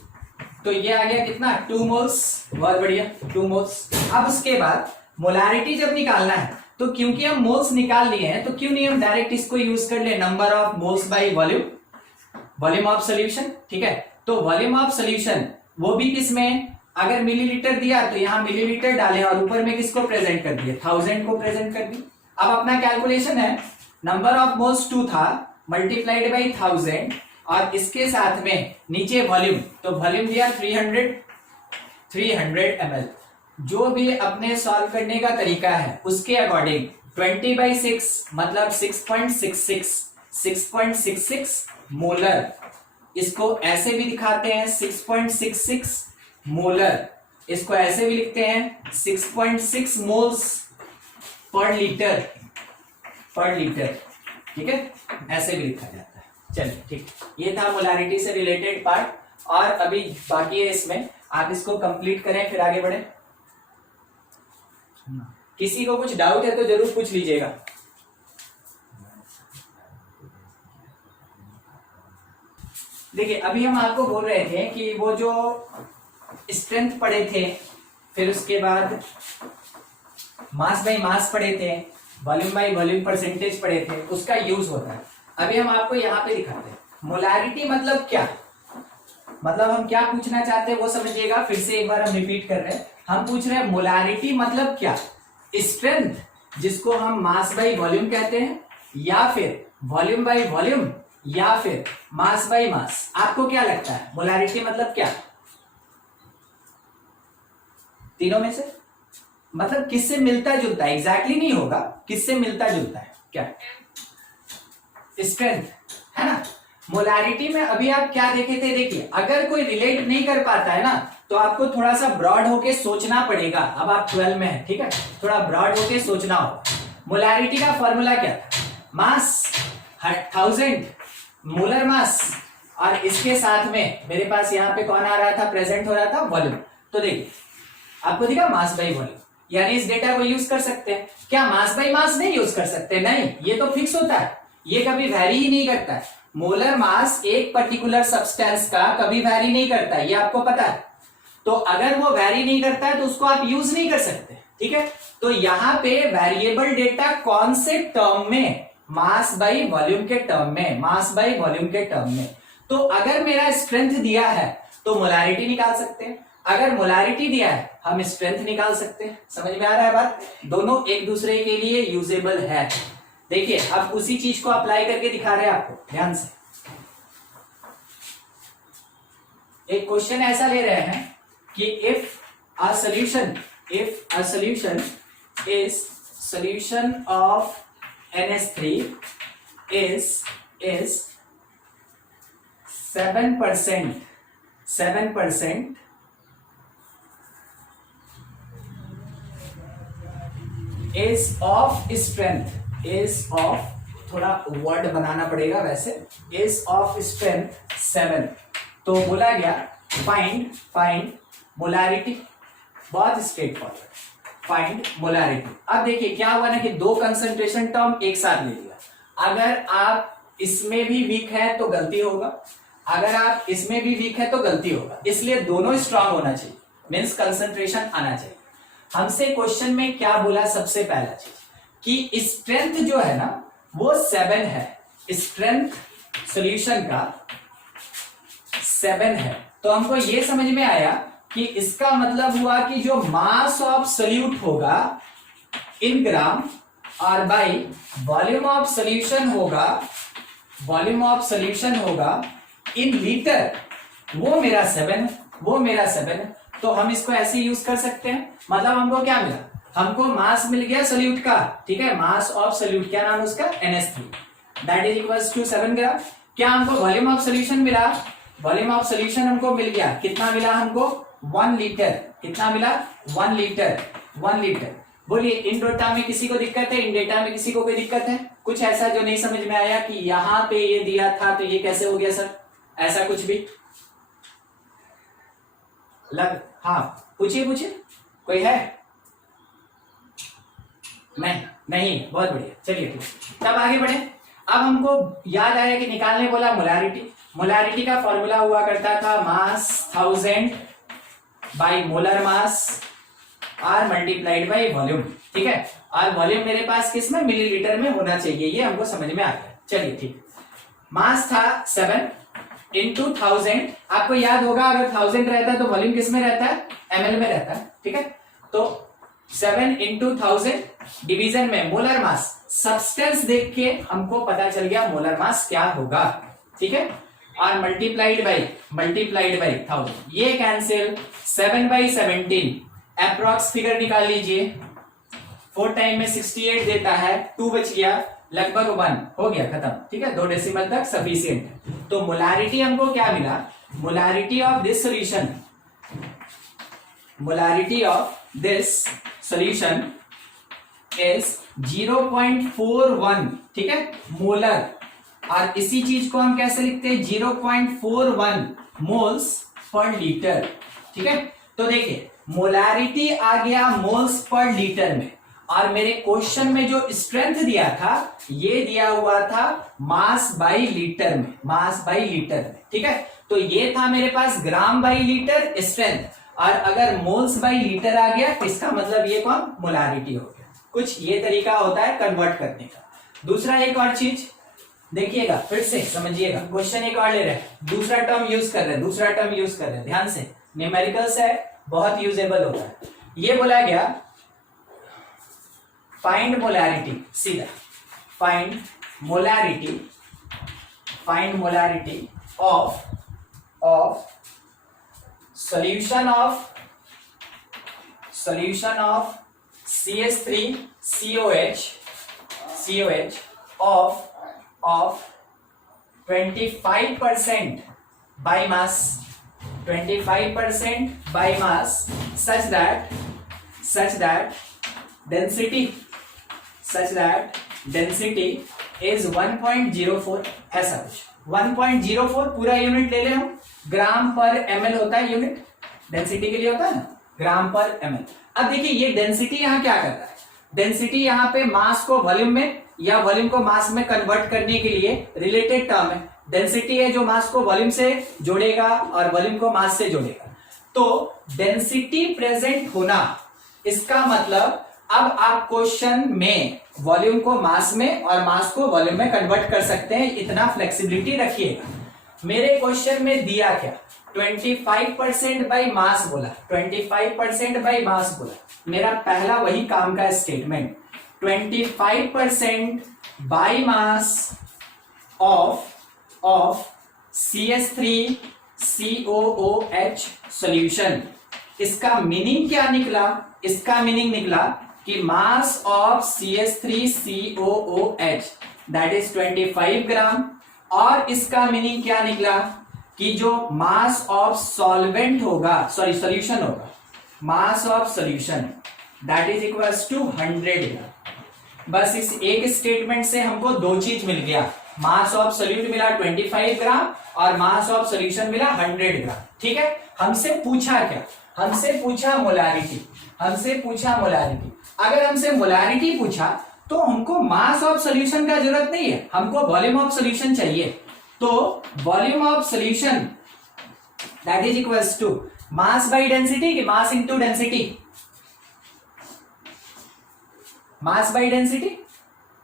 तो ये आ गया कितना, 2 मोल्स, बहुत बढ़िया, 2 मोल्स। अब उसके बाद मोलारिटी जब निकालना है, तो क्योंकि हम मोल्स निकाल लिए हैं, तो क्यों नहीं हम डायरेक्ट इसको यूज कर ले, number of moles by volume of solution, ठीक है। तो वॉल्यूम ऑफ सोल्यूशन वो भी किसमें, अगर मिलीलीटर दिया तो यहाँ मिलीलीटर डाले और ऊपर में किसको प्रेजेंट कर दिया, 1000 को प्रेजेंट कर दी। अब अपना कैलकुलेशन है, नंबर ऑफ मोल्स 2 था मल्टीप्लाइड बाई 1000, और इसके साथ में नीचे वॉल्यूम, तो वॉल्यूम दिया 300 ml। जो भी अपने सॉल्व करने का तरीका है उसके अकॉर्डिंग 20/6 मतलब 6.66 मोलर, इसको ऐसे भी दिखाते हैं 6.66 मोलर, इसको ऐसे भी लिखते हैं 6.6 मोल्स पर लीटर, ठीक है, ऐसे भी लिखा जाता है। चलिए ठीक, ये था मोलारिटी से रिलेटेड पार्ट, और अभी बाकी है इसमें, आप इसको कंप्लीट करें फिर आगे बढ़े। किसी को कुछ डाउट है तो जरूर पूछ लीजिएगा। देखिए अभी हम आपको बोल रहे थे कि वो जो स्ट्रेंथ पढ़े थे, फिर उसके बाद मास बाय मास पढ़े थे, वॉल्यूम बाय वॉल्यूम परसेंटेज पढ़े थे, उसका यूज होता है। अभी हम आपको यहाँ पे दिखाते हैं मोलारिटी मतलब क्या, मतलब हम क्या पूछना चाहते हैं वो समझिएगा। फिर से एक बार हम रिपीट कर रहे हैं, हम पूछ रहे हैं मोलारिटी मतलब क्या, स्ट्रेंथ जिसको हम मास बाय वॉल्यूम कहते हैं, या फिर वॉल्यूम बाय वॉल्यूम, या फिर मास बाय मास। आपको क्या लगता है मोलारिटी मतलब क्या? तीनों में से मतलब किससे मिलता जुलता है? एग्जैक्टली नहीं होगा, किससे मिलता जुलता है? क्या? स्ट्रेंथ, है ना। मोलारिटी में अभी आप क्या देखे थे, देखिए अगर कोई रिलेट नहीं कर पाता है ना तो आपको थोड़ा सा ब्रॉड होके सोचना पड़ेगा। अब आप 12 में है, ठीक है, थोड़ा ब्रॉड होके सोचना होगा। मोलारिटी का फॉर्मूला क्या था? मास 1000 मोलर मास, और इसके साथ में मेरे पास यहाँ पे कौन आ रहा था, प्रेजेंट हो रहा था, वॉल्यूम। तो देखिए आपको दिखा मास बाय वॉल्यूम, यानी इस डेटा को यूज कर सकते हैं। क्या मास बाय मास नहीं यूज कर सकते? नहीं, ये तो फिक्स होता है, ये कभी वैरी ही नहीं करता है। मोलर मास एक पर्टिकुलर सब्सटेंस का कभी वैरी नहीं करता है, ये आपको पता है। तो अगर वो वैरी नहीं करता है तो उसको आप यूज नहीं कर सकते, ठीक है। तो यहाँ पे वेरिएबल डेटा कौन से टर्म में? मास बाय वॉल्यूम के टर्म में, मास बाय वॉल्यूम के टर्म में। तो अगर मेरा स्ट्रेंथ दिया है तो मोलारिटी निकाल सकते हैं, अगर मोलारिटी दिया है हम स्ट्रेंथ निकाल सकते हैं। समझ में आ रहा है बात? दोनों एक दूसरे के लिए यूजेबल है। देखिए अब उसी चीज को अप्लाई करके दिखा रहे हैं आपको, ध्यान से। एक क्वेश्चन ऐसा ले रहे हैं कि if a solution is solution of NH3 is 7% is of strength, is of, थोड़ा वर्ड बनाना पड़ेगा वैसे, is of strength 7। तो बोला गया फाइंड मोलारिटी, बहुत स्ट्रेट फॉरवर्ड, फाइंड मोलारिटी। अब देखिए क्या हुआ ना कि दो कंसंट्रेशन टर्म एक साथ ले लिया। अगर आप इसमें भी वीक है तो गलती होगा, अगर आप इसमें भी वीक है तो गलती होगा, इसलिए दोनों स्ट्रांग होना चाहिए, मींस कंसंट्रेशन आना चाहिए। हमसे क्वेश्चन में क्या बोला? सबसे पहला चीज कि स्ट्रेंथ जो है ना वो 7 है, स्ट्रेंथ सॉल्यूशन का 7 है। तो हमको ये समझ में आया कि इसका मतलब हुआ कि जो मास ऑफ सॉल्यूट होगा इन ग्राम और बाय वॉल्यूम ऑफ सॉल्यूशन होगा इन लीटर, वो मेरा 7 है। तो हम इसको ऐसे यूज कर सकते हैं। मतलब हमको क्या मिला? हमको मास मिल गया सॉल्यूट का, ठीक है, मास ऑफ सॉल्यूट, क्या नाम है उसका? NH3, that is equals to 7 gram. क्या हमको वॉल्यूम ऑफ सॉल्यूशन मिला? वॉल्यूम ऑफ सॉल्यूशन हमको मिल गया, कितना मिला हमको? 1 लीटर। कितना मिला? 1 लीटर। बोलिए इन डेटा में किसी को दिक्कत है? इन डेटा में किसी को कोई दिक्कत है? कुछ ऐसा जो नहीं समझ में आया कि यहां पे ये दिया था तो ये कैसे हो गया सर? ऐसा कुछ भी हाँ पूछिए, कोई है? नहीं, बहुत बढ़िया, चलिए ठीक। तब आगे बढ़े। अब हमको याद आया कि निकालने बोला मोलारिटी का फॉर्मूला हुआ करता था mass 1000 by molar mass are multiplied by volume, ठीक है। और वॉल्यूम मेरे पास किस में? मिलीलीटर में होना चाहिए, ये हमको समझ में आ गया। चलिए ठीक। मास था 7 इंटू 1000। आपको याद होगा अगर 1000 रहता है तो वॉल्यूम किस में रहता है? ml में रहता है, ठीक है। तो 7 इंटू 1000 डिवीजन में मोलर मास, सब्सटेंस देख के हमको पता चल गया मोलर मास क्या होगा, ठीक है। और मल्टीप्लाइड बाय 1000, ये कैंसिल, 7/17 अप्रॉक्स फिगर निकाल लीजिए। 4 टाइम में 68 देता है, 2 बच गया, लगभग 1 हो गया, खत्म, ठीक है। 2 डेसिमल तक सफिशिएंट है। तो मोलारिटी हमको क्या मिला? Molarity of this solution is 0.41, ठीक है, मोलर। और इसी चीज को हम कैसे लिखते हैं? 0.41 मोल्स पर लीटर, ठीक है। तो देखिए मोलारिटी आ गया मोल्स पर लीटर में, और मेरे क्वेश्चन में जो स्ट्रेंथ दिया था ये दिया हुआ था मास बाई लीटर में, मास बाई लीटर में, ठीक है। तो ये था मेरे पास ग्राम बाई लीटर स्ट्रेंथ, और अगर मोल्स बाई लीटर आ गया इसका मतलब ये कौन, मोलारिटी हो गया। कुछ ये तरीका होता है कन्वर्ट करने का। दूसरा एक और चीज देखिएगा, फिर से समझिएगा, क्वेश्चन एक और ले रहे हैं, दूसरा टर्म यूज कर रहे हैं, दूसरा टर्म यूज कर रहे हैं, ध्यान से, न्यूमेरिकल्स है, बहुत यूजेबल होता है। ये बोला गया फाइंड मोलैरिटी, सीधा find molarity of solution of CH3COH of 25% by mass, 25% by mass, such that density is 1.04, ऐसा कुछ 1.04 पूरा यूनिट ले ले हम, ग्राम पर ml होता है यूनिट, डेंसिटी के लिए होता है ना, ग्राम पर ml। अब देखिए ये डेंसिटी यहाँ क्या करता है, डेंसिटी यहाँ पे मास को वॉल्यूम में या वॉल्यूम को मास में कन्वर्ट करने के लिए रिलेटेड टर्म है। डेंसिटी है जो मास को वॉल्यूम से जोड़ेगा और वॉल्यूम को मास से जोड़ेगा। तो डेंसिटी प्रेजेंट होना, इसका मतलब अब आप क्वेश्चन में वॉल्यूम को मास में और मास को वॉल्यूम में कन्वर्ट कर सकते हैं, इतना फ्लेक्सिबिलिटी रखिएगा। मेरे क्वेश्चन में दिया क्या, 25% बाई मास बोला, 25% बाई मास बोला। मेरा पहला वही काम का statement, 25% by mass of CH3COOH solution. इसका मीनिंग क्या निकला, इसका मीनिंग निकला कि mass of CH3COOH that is 25 gram, और इसका मीनिंग क्या निकला कि जो मास ऑफ सॉल्वेंट होगा, सॉरी सॉल्यूशन होगा, mass of solution that is equals to 100 gram. बस इस एक स्टेटमेंट से हमको दो चीज मिल गया, मास ऑफ सॉल्यूट मिला 25 ग्राम और मास ऑफ सॉल्यूशन मिला 100 ग्राम, ठीक है। हमसे पूछा क्या, हमसे पूछा मोलारिटी, हमसे पूछा मोलारिटी। अगर हमसे मोलारिटी पूछा तो हमको मास ऑफ सॉल्यूशन का जरूरत नहीं है, हमको वॉल्यूम ऑफ सॉल्यूशन चाहिए। तो volume of solution that is equals to mass by density कि mass into density, mass by density,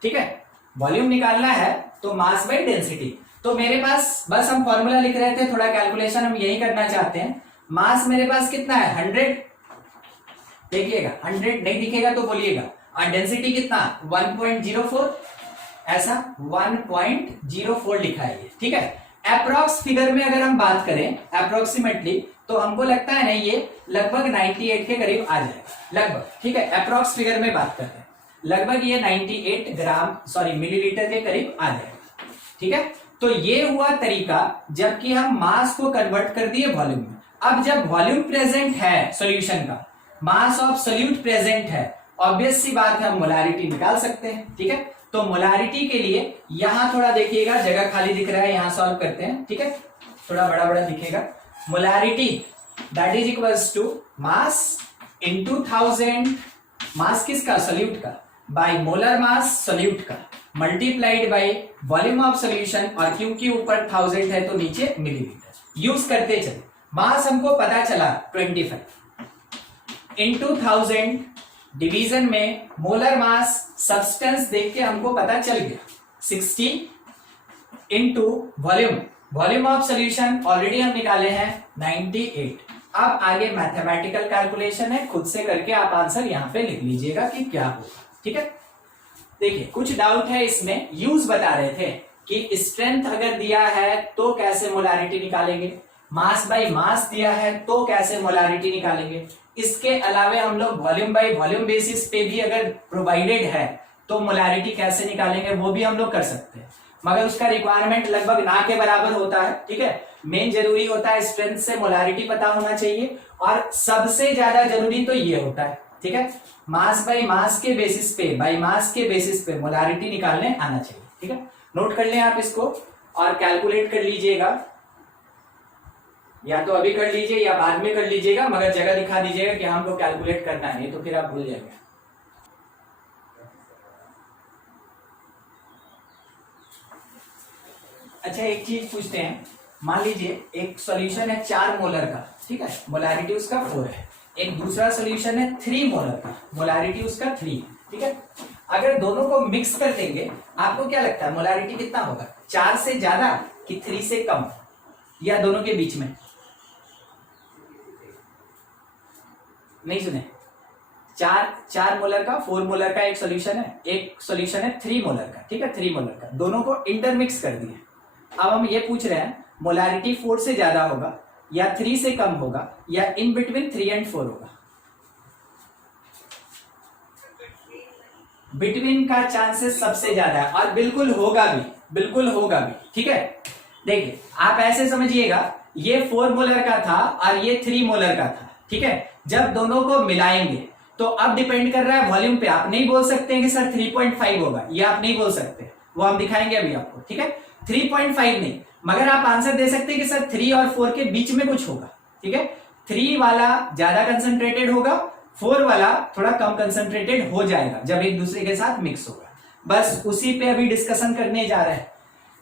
ठीक है। वॉल्यूम निकालना है तो मास बाई डेंसिटी। तो मेरे पास बस हम फॉर्मूला लिख रहे थे, थोड़ा कैलकुलेशन हम यही करना चाहते हैं। मास मेरे पास कितना है 100, देखिएगा 100 नहीं दिखेगा तो बोलिएगा, और डेंसिटी कितना 1.04, ऐसा 1.04 लिखा है ये, ठीक है। अप्रॉक्स फिगर में अगर हम बात करें अप्रोक्सीमेटली, तो हमको लगता है ना ये लगभग 98 के करीब आ जाएगा, लगभग, ठीक है। अप्रॉक्स फिगर में बात करते हैं, लगभग ये 98 ग्राम सॉरी मिलीलीटर के करीब आ जाएगा, ठीक है। तो ये हुआ तरीका जबकि हम मास को कन्वर्ट कर दिए वॉल्यूम में। अब जब वॉल्यूम प्रेजेंट है सॉल्यूशन का, मास ऑफ सॉल्यूट प्रेजेंट है, ऑब्वियस सी बात है हम मोलारिटी निकाल सकते हैं, ठीक है। तो मोलारिटी के लिए यहां थोड़ा देखिएगा, जगह खाली दिख रहा है, यहां सॉल्व करते हैं, ठीक है। थोड़ा बड़ा बड़ा दिखेगा। Molarity that is equals to mass into 1000, mass किसका, सॉल्यूट का, बाय मोलर मास सॉल्यूट का, multiplied by volume of solution, और क्योंकि ऊपर 1000 है तो नीचे मिलीलीटर। यूज करते चले, मास हमको पता चला 25 इंटू 1000, डिवीजन में मोलर मास सब्सटेंस देख के हमको पता चल गया 60 into volume, volume of solution already हम निकाले हैं 98। अब आगे मैथमेटिकल कैलकुलेशन है, खुद से करके आप आंसर यहां पे लिख लीजिएगा कि क्या होगा, ठीक है। देखिए कुछ डाउट है इसमें, यूज बता रहे थे कि स्ट्रेंथ अगर दिया है तो कैसे मोलारिटी निकालेंगे, मास बाय मास दिया है तो कैसे मोलारिटी निकालेंगे। इसके अलावे हम लोग वॉल्यूम बाय वॉल्यूम बेसिस पे भी अगर प्रोवाइडेड है तो मोलारिटी कैसे निकालेंगे वो भी हम लोग कर सकते हैं, मगर उसका रिक्वायरमेंट लगभग ना के बराबर होता है, ठीक है। मेन जरूरी होता है स्ट्रेंथ से मोलारिटी पता होना चाहिए, और सबसे ज्यादा जरूरी तो ये होता है, ठीक है। मास बाय मास के बेसिस पे, बाय मास के बेसिस पे मोलारिटी निकालने आना चाहिए, ठीक है। नोट कर लें आप इसको और कैलकुलेट कर लीजिएगा, या तो अभी कर लीजिए या बाद में कर लीजिएगा, मगर जगह दिखा दीजिएगा कि हमको कैलकुलेट करना है, तो फिर आप भूल जाएंगे। अच्छा एक चीज पूछते हैं, मान लीजिए एक सॉल्यूशन है 4 मोलर का, ठीक है, मोलारिटी उसका 4 है, एक दूसरा सॉल्यूशन है 3 मोलर का, मोलारिटी उसका 3, ठीक है। अगर दोनों को मिक्स कर देंगे, आपको क्या लगता है मोलारिटी कितना होगा, 4 से ज्यादा कि 3 से कम, या दोनों के बीच में? नहीं सुने? 4 मोलर का, 4 मोलर का एक सॉल्यूशन है, एक सॉल्यूशन है 3 मोलर का, ठीक है, 3 मोलर का, दोनों को इंटरमिक्स कर दिए। अब हम ये पूछ रहे हैं मोलारिटी 4 से ज्यादा होगा या 3 से कम होगा या इन बिटवीन 3 एंड 4 होगा? बिटवीन का चांसेस सबसे ज्यादा है और बिल्कुल होगा भी, बिल्कुल होगा भी, ठीक है। देखिए आप ऐसे समझिएगा, ये 4 मोलर का था और ये 3 मोलर का था, ठीक है। जब दोनों को मिलाएंगे तो अब डिपेंड कर रहा है वॉल्यूम पे। आप नहीं बोल सकते हैं कि सर 3.5 होगा, ये आप नहीं बोल सकते, वो हम दिखाएंगे अभी आपको, ठीक है। 3.5 नहीं, मगर आप आंसर दे सकते हैं कि सर 3 और 4 के बीच में कुछ होगा, ठीक है। 3 वाला ज्यादा कंसंट्रेटेड होगा, 4 वाला थोड़ा कम कंसंट्रेटेड हो जाएगा जब एक दूसरे के साथ मिक्स होगा। बस उसी पे अभी डिस्कशन करने जा रहे हैं।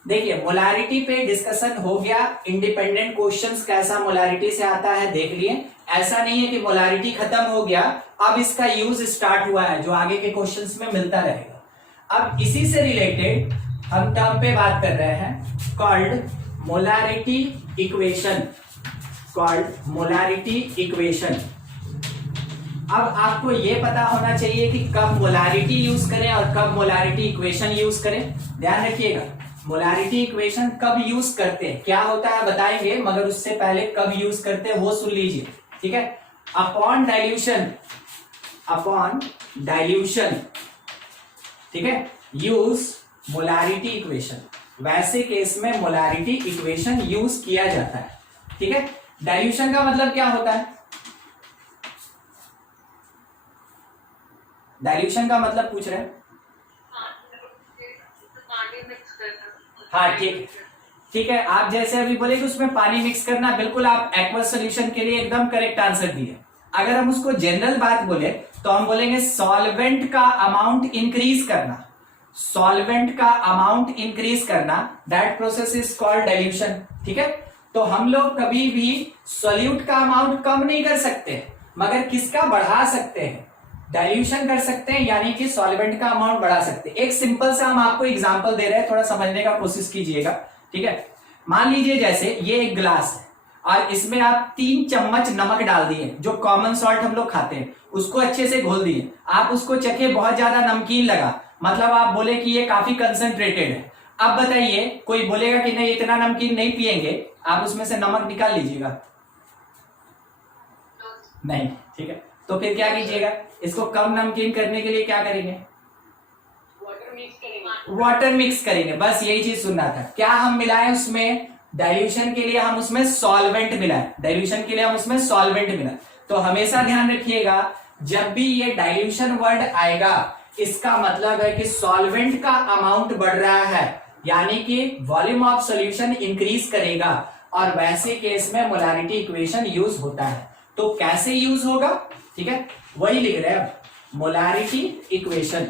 देखिए मोलारिटी पे डिस्कशन हो गया, इंडिपेंडेंट क्वेश्चंस कैसा मोलारिटी से आता है देख लिए। ऐसा नहीं है कि मोलारिटी खत्म हो गया, अब इसका यूज स्टार्ट हुआ है जो आगे के क्वेश्चंस में मिलता रहेगा। अब इसी से रिलेटेड हम टर्म पे बात कर रहे हैं, called molarity equation, called molarity equation. अब आपको यह पता होना चाहिए कि कब मोलारिटी यूज करें और कब मोलारिटी इक्वेशन यूज करें। ध्यान रखिएगा, मोलारिटी इक्वेशन कब यूज करते हैं, क्या होता है बताएंगे, मगर उससे पहले कब यूज करते हैं वो सुन लीजिए, ठीक है। अपॉन डाइल्यूशन, अपॉन डाइल्यूशन, ठीक है, यूज मोलारिटी इक्वेशन। वैसे केस में मोलारिटी इक्वेशन यूज किया जाता है, ठीक है। डाइल्यूशन का मतलब क्या होता है? डाइल्यूशन का मतलब पूछ रहे हैं? हाँ ठीक, ठीक है। आप जैसे अभी बोले कि उसमें पानी मिक्स करना, बिल्कुल आप एक्वस सॉल्यूशन के लिए एकदम करेक्ट आंसर दिए। अगर हम उसको जनरल बात बोले तो हम बोलेंगे सॉल्वेंट का अमाउंट इंक्रीज करना, सॉल्वेंट का अमाउंट इंक्रीज करना, that process is called dilution, ठीक है। तो हम लोग कभी भी सॉल्यूट का अमाउंट कम नहीं कर सकते, मगर किसका बढ़ा सकते हैं, डाइल्यूशन कर सकते हैं, यानी कि सॉल्वेंट का अमाउंट बढ़ा सकते हैं। एक सिंपल सा हम आपको एग्जांपल दे रहे हैं, थोड़ा समझने का कोशिश कीजिएगा, ठीक है। मान लीजिए जैसे ये एक ग्लास है और इसमें आप 3 चम्मच नमक डाल दिए, जो कॉमन सॉल्ट हम लोग खाते हैं, उसको अच्छे से घोल दिए। आप उसको चखे, बहुत ज्यादा नमकीन लगा, मतलब आप बोले कि ये काफी कंसंट्रेटेड है। अब बताइए, कोई बोलेगा कि नहीं इतना नमकीन नहीं पिएंगे, आप उसमें से नमक निकाल लीजिएगा? नहीं, ठीक है। तो फिर क्या कीजिएगा, इसको कम नमकीन करने के लिए क्या करेंगे? वाटर मिक्स करेंगे। बस यही चीज सुनना था। क्या हम मिलाएं उसमें? डाइल्यूशन के लिए हम उसमें सॉल्वेंट मिलाएं, डाइल्यूशन के लिए हम उसमें सॉल्वेंट मिलाएं। तो हमेशा ध्यान रखिएगा, जब भी ये डाइल्यूशन वर्ड आएगा, इसका मतलब है कि सॉल्वेंट का अमाउंट बढ़ रहा है, यानी कि वॉल्यूम ऑफ सॉल्यूशन इंक्रीज करेगा, और वैसे केस में मोलारिटी इक्वेशन यूज होता है। तो कैसे यूज होगा, ठीक है, वही लिख रहे हैं अब, मोलारिटी इक्वेशन।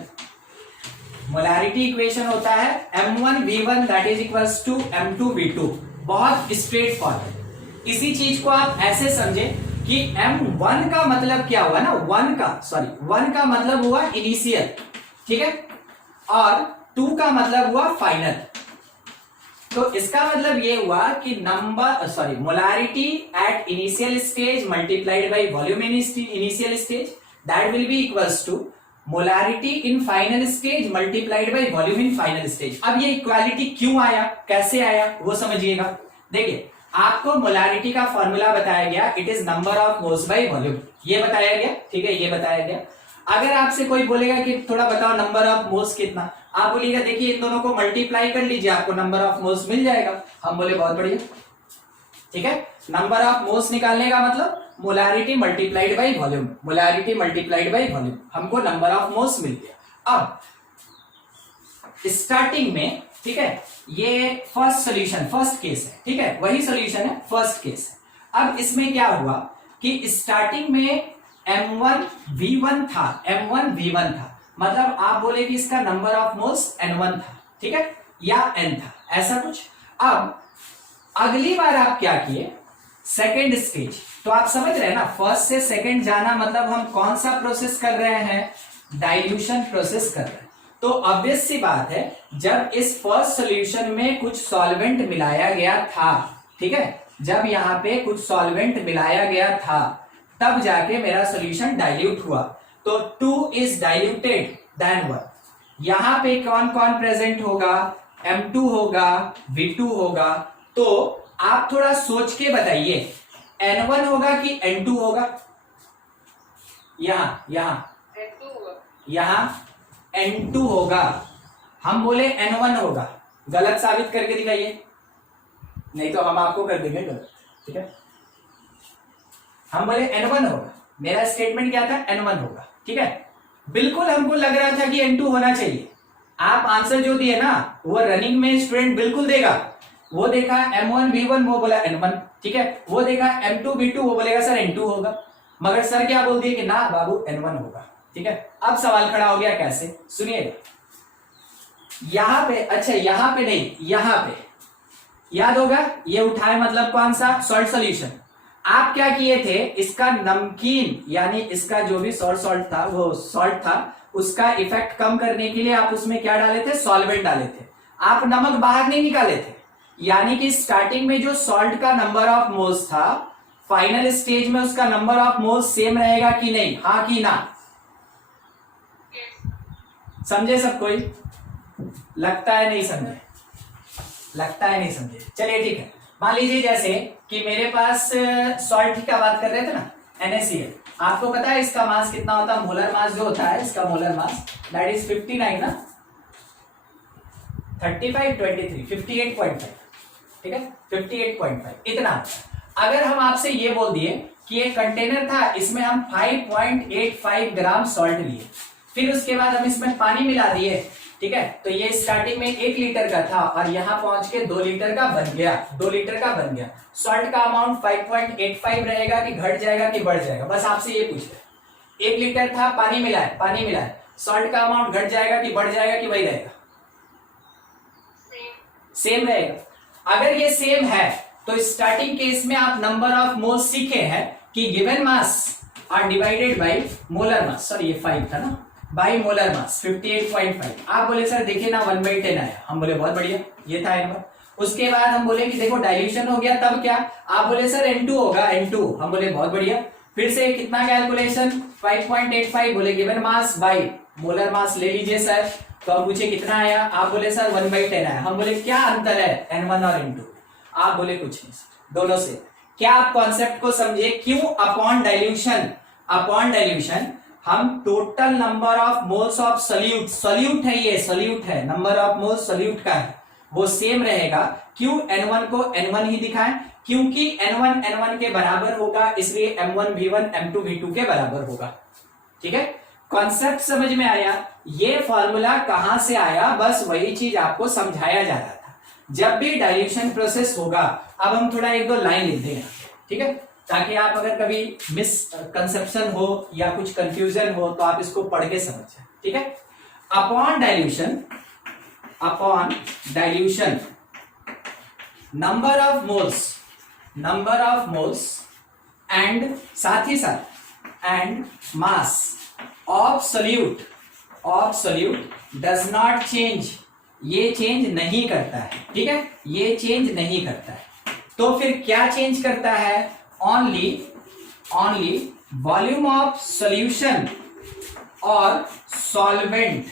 मोलारिटी इक्वेशन होता है M1V1 that is equals to M2V2। बहुत स्ट्रेट फॉरवर्ड। इसी चीज को आप ऐसे समझे कि M1 का मतलब क्या हुआ ना, 1 का मतलब हुआ इनिशियल, ठीक है, और 2 का मतलब हुआ फाइनल। तो इसका मतलब ये हुआ कि molarity at initial stage multiplied by volume in initial stage, that will be equals to molarity in final stage multiplied by volume in final stage. अब ये इक्वालिटी क्यों आया, कैसे आया, वो समझिएगा। देखिए, आपको मोलारिटी का फॉर्मूला बताया गया, it is number of moles by volume, ये बताया गया, ठीक है, ये बताया गया। अगर आपसे कोई बोलेगा कि थोड़ा बताओ नंबर ऑफ मोल्स कितना, आप बोलिएगा देखिए इन दोनों को मल्टीप्लाई कर लीजिए, आपको नंबर ऑफ मोल्स मिल जाएगा। हम बोले बहुत बढ़िया, ठीक है। नंबर ऑफ मोल्स निकालने का मतलब molarity multiplied by volume, molarity multiplied by volume, हमको नंबर ऑफ मोल्स मिल गया। अब स्टार्टिंग में, ठीक है, ये फर्स्ट सॉल्यूशन, फर्स्ट केस है, ठीक है, वही सॉल्यूशन है, फर्स्ट केस है। अब इसमें क्या हुआ कि स्टार्टिंग में M1V1 था, मतलब आप बोले कि इसका नंबर ऑफ मोल्स N1 था, ठीक है, या N था, ऐसा कुछ। अब अगली बार आप क्या किए, सेकेंड स्टेज, तो आप समझ रहे हैं ना, फर्स्ट से सेकेंड जाना मतलब हम कौन सा प्रोसेस कर रहे हैं, डाइल्यूशन प्रोसेस कर रहे हैं। तो ऑब्वियस सी बात है, जब इस फर्स्ट सॉल्यूशन में कुछ सॉल्वेंट मिलाया गया था, ठीक है, जब यहां पे कुछ सॉल्वेंट मिलाया गया था तब जाके मेरा सॉल्यूशन डाइल्यूट हुआ। तो 2 इज डाइल्यूटेड देन 1। यहां पे कौन कौन प्रेजेंट होगा, M2 होगा, V2 होगा। तो आप थोड़ा सोच के बताइए, N1 होगा कि N2 होगा? यहां N2 होगा, हम बोले N1 होगा, गलत साबित करके दिखाइए, नहीं तो हम आपको कर देंगे गलत, ठीक है। हम बोले N1 होगा, मेरा स्टेटमेंट क्या था, N1 होगा, ठीक है। बिल्कुल हमको लग रहा था कि N2 होना चाहिए। आप आंसर जो दिए ना, वो रनिंग में स्टूडेंट बिल्कुल देगा। वो देखा M1 V1, वो बोला N1, ठीक है। वो देखा M2 V2, वो बोलेगा सर N2 होगा। मगर सर क्या बोल दिए कि ना बाबू N1 होगा, ठीक है। अब सवाल खड़ा हो गया, कैसे, सुनिएगा। यहां पे, अच्छा यहां पे नहीं, यहां पे याद होगा, ये उठाए मतलब कौन सा, सॉल्ट सॉल्यूशन। आप क्या किए थे, इसका नमकीन यानी इसका जो भी सॉल्ट था, वो सॉल्ट था, उसका इफेक्ट कम करने के लिए आप उसमें क्या डाले थे, सॉल्वेंट डाले थे। आप नमक बाहर नहीं निकाले थे। यानी कि स्टार्टिंग में जो सॉल्ट का नंबर ऑफ मोल्स था, फाइनल स्टेज में उसका नंबर ऑफ मोल्स सेम रहेगा कि नहीं, हाँ कि ना? समझे सब कोई? लगता है नहीं समझे, लगता है नहीं समझे। चलिए ठीक है, मान लीजिए जैसे कि मेरे पास सॉल्ट का बात कर रहे थे ना, NaCl। आपको पता है इसका मास कितना होता है, मोलर मास जो होता है, इसका मोलर मास दैट इज 59 ना, 35 23 58.5, ठीक है, 58.5 इतना। अगर हम आपसे ये बोल दिए कि एक कंटेनर था, इसमें हम 5.85 ग्राम सॉल्ट लिए, फिर उसके बाद हम इसमें पानी मिला दिए, ठीक है, तो ये स्टार्टिंग में 1 लीटर का था और यहां पहुंच के 2 लीटर का बन गया, 2 लीटर का बन गया। सॉल्ट का अमाउंट 5.85 रहेगा कि घट जाएगा कि बढ़ जाएगा, बस आपसे ये पूछ रहे। 1 लीटर था, पानी मिलाए, सॉल्ट का अमाउंट घट जाएगा कि बढ़ जाएगा कि वही रहेगा, सेम रहेगा। अगर ये सेम है तो स्टार्टिंग केस में आप नंबर ऑफ मोल्स सीखे हैं कि given mass are divided by molar mass, sorry ये 5 था ना, बाई मोलर मास 58.5। आप बोले सर देखिए ना 1/10 आया, हम बोले बहुत बढ़िया, ये था नंबर। उसके बाद हम बोले कि देखो डाइल्यूशन हो गया, तब क्या, आप बोले सर N2 होगा, N2, हम बोले बहुत बढ़िया। फिर से कितना कैलकुलेशन, 5.85, बोले given mass by molar mass ले लीजिए सर, तो हम पूछे कितना आया, आप बोले सर 1/10 आया। हम बोले क्या अंतर है N1 और N2, आप बोले कुछ नहीं, दोनों से। क्या आप कॉन्सेप्ट को समझे, क्यों अपॉन डाइल्यूशन हम total number of moles of solute है, ये सॉल्यूट है, नंबर ऑफ मोल्स सॉल्यूट का है, वो सेम रहेगा। क्यों N1 को N1 ही दिखाएं, क्योंकि N1 N1 के बराबर होगा, इसलिए M1 V1 M2 V2 के बराबर होगा, ठीक है। कॉन्सेप्ट समझ में आया, ये फॉर्मूला कहां से आया, बस वही चीज आपको समझाया जा रहा था। जब भी डाइल्यूशन प्रोसेस होगा, अब हम थोड़ा 1-2 लाइन लिख देंगे, ठीक है, ताकि आप अगर कभी मिसकंसेप्शन हो या कुछ कंफ्यूजन हो तो आप इसको पढ़ के समझ जाए, ठीक है। Upon dilution number of moles and साथ ही साथ and mass of solute does not change, ये चेंज नहीं करता है, ठीक है, ये चेंज नहीं करता है। तो फिर क्या चेंज करता है, ओनली वॉल्यूम ऑफ सॉल्यूशन और सॉल्वेंट,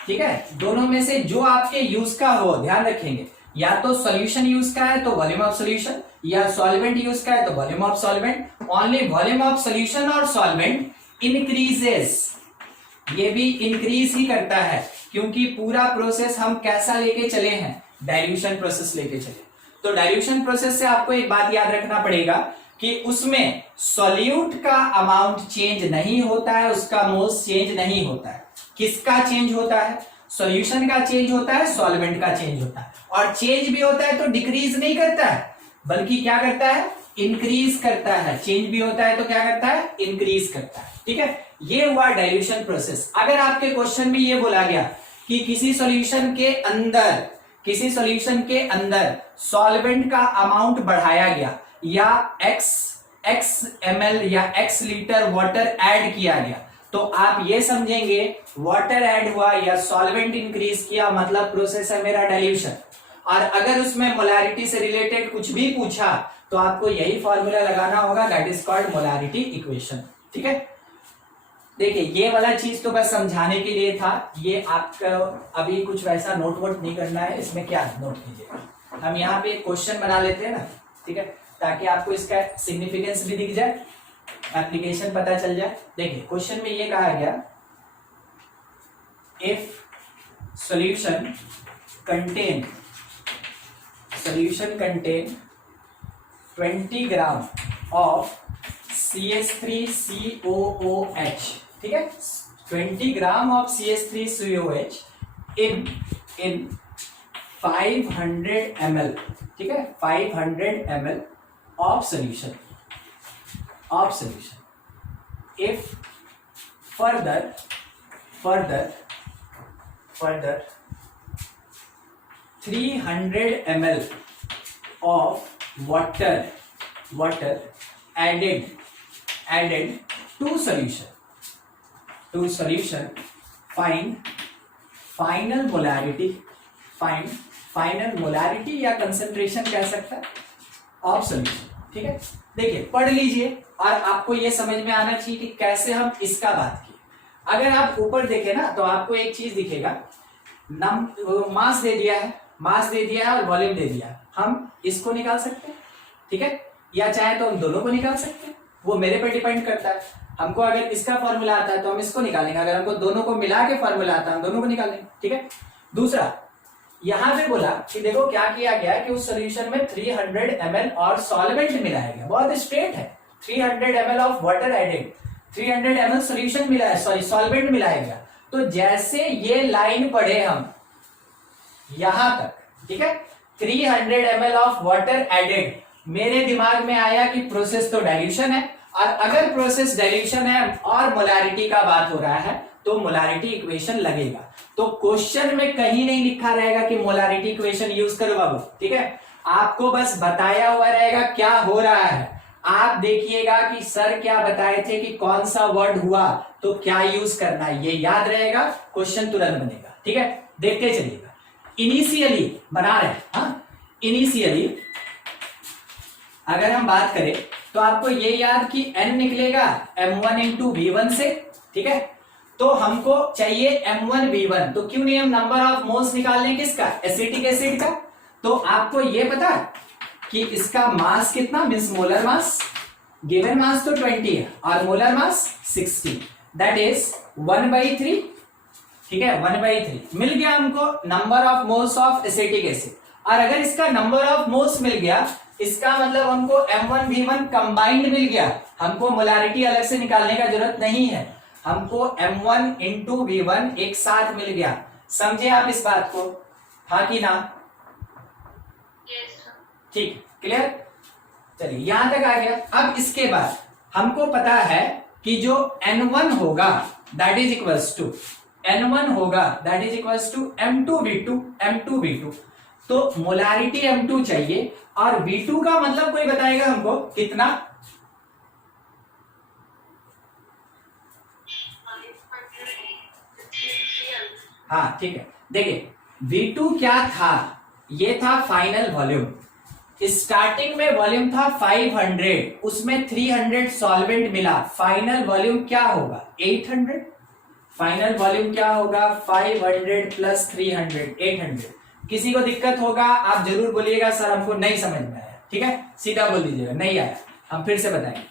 ठीक है, दोनों में से जो आपके यूज का हो, ध्यान रखेंगे, या तो सॉल्यूशन यूज का है तो वॉल्यूम ऑफ सॉल्यूशन, या सॉल्वेंट यूज का है तो volume of solvent. Only volume of solution और सॉल्वेंट इंक्रीजेस, ये भी इंक्रीज ही करता है, क्योंकि पूरा प्रोसेस हम कैसा लेके चले हैं, डाइल्यूशन प्रोसेस लेके चले। तो डाइल्यूशन प्रोसेस से आपको एक बात याद रखना पड़ेगा कि उसमें सॉल्यूट का अमाउंट चेंज नहीं होता है, उसका मोल्स चेंज नहीं होता है। किसका चेंज होता है, सॉल्यूशन का चेंज होता है, सॉल्वेंट का चेंज होता है। और चेंज भी होता है तो डिक्रीज नहीं करता है, बल्कि क्या करता है, इंक्रीज करता है। चेंज भी होता है तो क्या करता है, इंक्रीज करता है, ठीक है। ये हुआ डाइल्यूशन प्रोसेस। अगर आपके क्वेश्चन में ये बोला गया कि किसी सॉल्यूशन के अंदर किसी सॉल्यूशन के अंदर सॉल्वेंट का अमाउंट बढ़ाया गया या x ml या x लीटर वाटर ऐड किया गया, तो आप ये समझेंगे वाटर ऐड हुआ या सॉल्वेंट इंक्रीज किया, मतलब प्रोसेस है मेरा डाइल्यूशन। और अगर उसमें मोलारिटी से रिलेटेड कुछ भी पूछा तो आपको यही फॉर्मूला लगाना होगा, that is called molarity equation. ठीक है, देखिए ये वाला चीज तो बस समझाने के लिए था, ये आपका अभी कुछ वैसा नोट वोट नहीं करना है, इसमें क्या नोट कीजिएगा। हम यहाँ पे क्वेश्चन बना लेते हैं ना, ठीक है, ताकि आपको इसका सिग्निफिकेंस भी दिख जाए, एप्लीकेशन पता चल जाए। देखिए क्वेश्चन में ये कहा गया, if solution contain 20 gram of CH3COOH, ठीक है, 20 gram of CH3COOH in 500 ml, ठीक है, 500 ml of solution if further 300 ml of water added to solution, find final molarity या concentration कह सकता है ऑफ सॉल्यूशन। ठीक है, देखिए पढ़ लीजिए और आपको ये समझ में आना चाहिए कि कैसे हम इसका बात किए। अगर आप ऊपर देखें ना तो आपको एक चीज दिखेगा, मास दे दिया है और वॉल्यूम दे दिया है, हम इसको निकाल सकते हैं, ठीक है, या चाहे तो हम दोनों को निकाल सकते हैं, वो मेरे पे डिपेंड करता है। हमको अगर इसका फॉर्मूला आता है तो हम इसको निकालेंगे, अगर हमको दोनों को मिला के फॉर्मूला आता है हम दोनों को निकालेंगे। ठीक है, दूसरा यहां पे बोला कि देखो क्या किया गया कि उस सॉल्यूशन में 300 ml और सॉल्वेंट मिलाया गया, बहुत स्ट्रेट है, 300 ml of water added, 300 ml solution मिलाया, सॉरी सॉल्वेंट मिलाया गया। तो जैसे ये लाइन पढ़े हम यहां तक, ठीक है, 300 ml ऑफ वाटर एडेड, मेरे दिमाग में आया कि प्रोसेस तो डाइल्यूशन है, और अगर प्रोसेस डाइल्यूशन है और मोलारिटी का बात हो रहा है तो मोलारिटी इक्वेशन लगेगा। तो क्वेश्चन में कहीं नहीं लिखा रहेगा कि मोलारिटी इक्वेशन यूज करो बाबू, ठीक है, आपको बस बताया हुआ रहेगा क्या हो रहा है। आप देखिएगा कि सर क्या बताए थे कि कौन सा वर्ड हुआ तो क्या यूज करना है, ये याद रहेगा, क्वेश्चन तुरंत बनेगा। ठीक है, देखते चलिएगा। इनिशियली बना रहे हैं, हाँ, इनिशियली अगर हम बात करें तो आपको ये याद कि n निकलेगा m1 इंटू v1 से, ठीक है, तो हमको चाहिए m1 v1, तो क्यों नहीं हम नंबर ऑफ मोल्स निकाल लें किसका, एसिटिक एसिड का। तो आपको ये पता कि इसका मास कितना, means molar mass, given mass तो 20 है और मोलर मास 60, दैट इज 1/3, ठीक है, 1/3 मिल गया हमको number of moles of acetic acid. और अगर इसका नंबर ऑफ मोल्स मिल गया, इसका मतलब हमको m1 v1 कंबाइंड मिल गया, हमको मोलारिटी अलग से निकालने का जरूरत नहीं है, हमको m1 इंटू v1 एक साथ मिल गया। समझे आप इस बात को, हाँ कि ना? ठीक, क्लियर, चलिए यहां तक आ गया। अब इसके बाद हमको पता है कि जो n1 होगा that is equals to m2 v2, तो मोलारिटी m2 चाहिए और v2 का मतलब कोई बताएगा हमको कितना, हाँ ठीक है, देखिए v2 क्या था, ये था फाइनल वॉल्यूम। स्टार्टिंग में वॉल्यूम था 500, उसमें 300 सॉल्वेंट मिला, फाइनल वॉल्यूम क्या होगा 800, फाइनल वॉल्यूम क्या होगा 500 प्लस 300 800। किसी को दिक्कत होगा आप जरूर बोलिएगा सर हमको नहीं समझ में आया, ठीक है, सीधा बोल दीजिएगा नहीं आया, हम फिर से बताएंगे।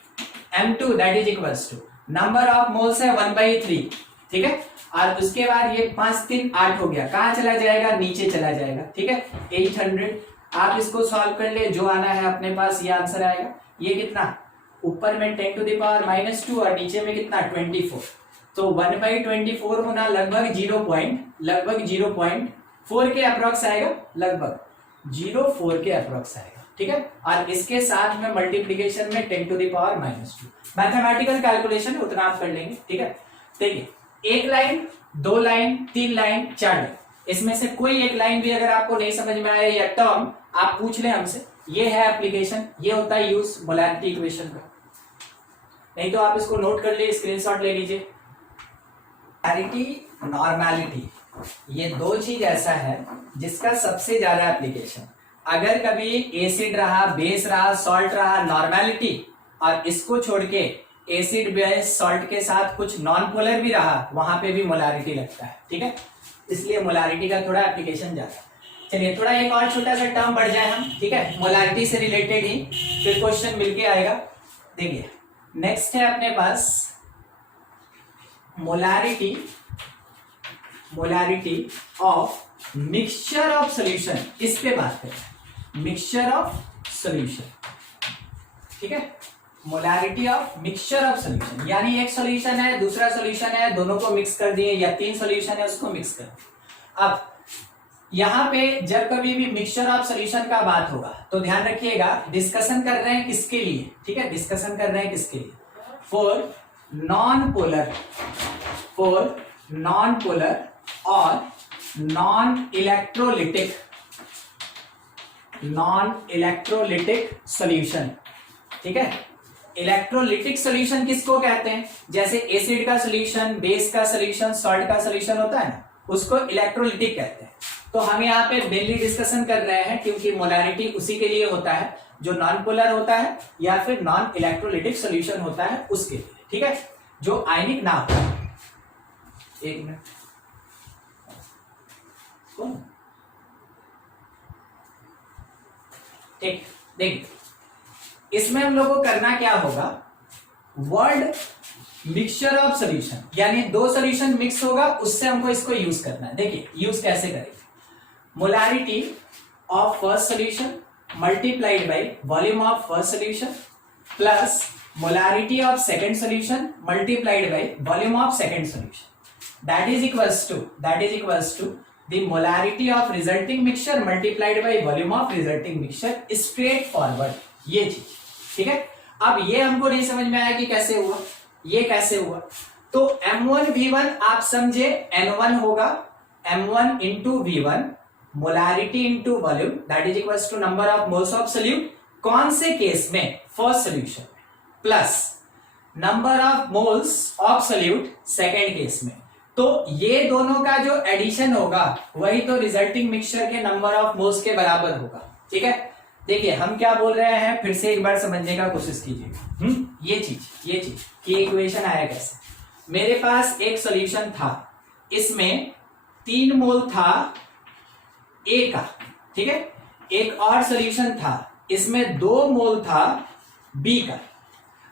m2 that is equals to number of moles है 1/3, ठीक है, और उसके बाद ये 5 3 8 हो गया, कहां चला जाएगा, नीचे चला जाएगा, ठीक है, 800। आप इसको सॉल्व कर ले, जो आना है अपने पास ये आंसर आएगा। ये कितना, ऊपर में 10 टू द पावर -2 और नीचे में कितना 24, तो 1/24 होना लगभग 0.4 के अप्रोक्स आएगा, लगभग 0.4 के अप्रोक्स आएगा, ठीक है। और इसके साथ में मल्टीप्लीकेशन में 10 to the power -2, mathematical calculation उतना आप कर लेंगे, ठीक है। देखिए 1 लाइन 2 लाइन 3 लाइन 4 लाइन, इसमें से कोई एक लाइन भी अगर आपको नहीं समझ में आए या टर्म आप पूछ लें हमसे, ये है एप्लीकेशन, ये होता है यूज मोलैरिटी इक्वेशन का। नहीं तो आप इसको नोट कर लिए, स्क्रीनशॉट ले लीजिए। मोलैरिटी, नॉर्मैलिटी, ये दो चीज ऐसा है जिसका सबसे ज्यादा एप्लीकेशन। अगर कभी एसिड रहा, बेस रहा, सॉल्ट रहा, नॉर्मैलिटी, और इसको छोड़ के एसिड बेस सॉल्ट के साथ कुछ नॉन पोलर भी रहा, वहां पे भी मोलैरिटी लगता है। ठीक है, इसलिए मोलैरिटी का थोड़ा एप्लीकेशन ज्यादा। चलिए थोड़ा एक और छोटा सा टर्म बढ़ जाए हम, ठीक है, मोलैरिटी से रिलेटेड ही, फिर क्वेश्चन मिलके आएगा। देखिए नेक्स्ट है अपने पास molarity, molarity of mixture of solution. इस पे बात करें, मिक्सचर ऑफ सॉल्यूशन। ठीक है, molarity of mixture of solution, यानी एक सॉल्यूशन है, दूसरा सॉल्यूशन है, दोनों को मिक्स कर दिए, या तीन सॉल्यूशन है उसको मिक्स कर दिए। अब यहां पे जब कभी भी मिक्सचर ऑफ सॉल्यूशन का बात होगा तो ध्यान रखिएगा, डिस्कशन कर रहे हैं किसके लिए, ठीक है, डिस्कशन कर रहे हैं किसके लिए, for non polar, for non polar और non electrolytic, non electrolytic solution. ठीक है, इलेक्ट्रोलिटिक सॉल्यूशन किसको कहते हैं, जैसे एसिड का सॉल्यूशन, बेस का सॉल्यूशन, सॉल्ट का सॉल्यूशन होता है ना, उसको इलेक्ट्रोलिटिक कहते हैं। तो हम यहाँ पे मेनली डिस्कशन कर रहे हैं क्योंकि मोलैरिटी उसी के लिए होता है जो नॉन पोलर होता है या फिर नॉन इलेक्ट्रोलिटिक सॉल्यूशन होता है उसके लिए। ठीक है, जो आयनिक ना होता है। एक मिनट, ठीक, देखिए इसमें हम लोग को करना क्या होगा, वर्ड मिक्सचर ऑफ सॉल्यूशन, यानी दो सॉल्यूशन मिक्स होगा, उससे हमको इसको यूज करना है। देखिए यूज कैसे करेंगे, molarity of first solution multiplied by volume of first solution plus molarity of second solution multiplied by volume of second solution, that is equals to the molarity of resulting mixture multiplied by volume of resulting mixture, straight forward, ये चीज। ठीक है, अब ये हमको नहीं समझ में आया कि कैसे हुआ, ये कैसे हुआ, तो M1 V1 आप समझे N1 होगा M1 into V1 molarity into volume that is equals to number of moles of solute, कौन से केस में, first solution, plus number of moles of solute second case में। तो ये दोनों का जो एडिशन होगा वही तो रिजल्टिंग मिक्सचर के नंबर ऑफ मोल्स के बराबर होगा। ठीक है, देखिए हम क्या बोल रहे हैं, फिर से एक बार समझने का कोशिश कीजिए। ये चीज कि इक्वेशन आया कैसे। मेरे पास एक सॉल्यूशन था, इसमें 3 मोल था ए का, ठीक है, एक और सॉल्यूशन था, इसमें 2 मोल था बी का।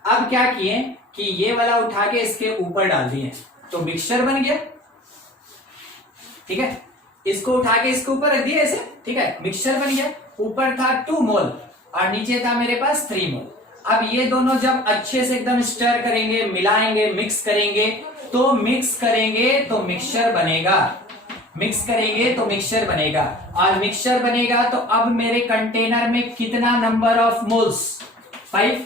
अब क्या किए कि ये वाला उठा के इसके ऊपर डाल दिए तो मिक्सचर बन गया। ठीक है, इसको उठा के इसके ऊपर रख दिया ऐसे, ठीक है, मिक्सचर बन गया। ऊपर था 2 मोल और नीचे था मेरे पास 3 मोल। अब ये दोनों जब अच्छे से एकदम स्टर करेंगे, मिलाएंगे, मिक्स करेंगे तो मिक्सचर बनेगा, मिक्स करेंगे तो मिक्सचर बनेगा, और मिक्सचर बनेगा तो अब मेरे कंटेनर में कितना नंबर ऑफ मोल्स, 5।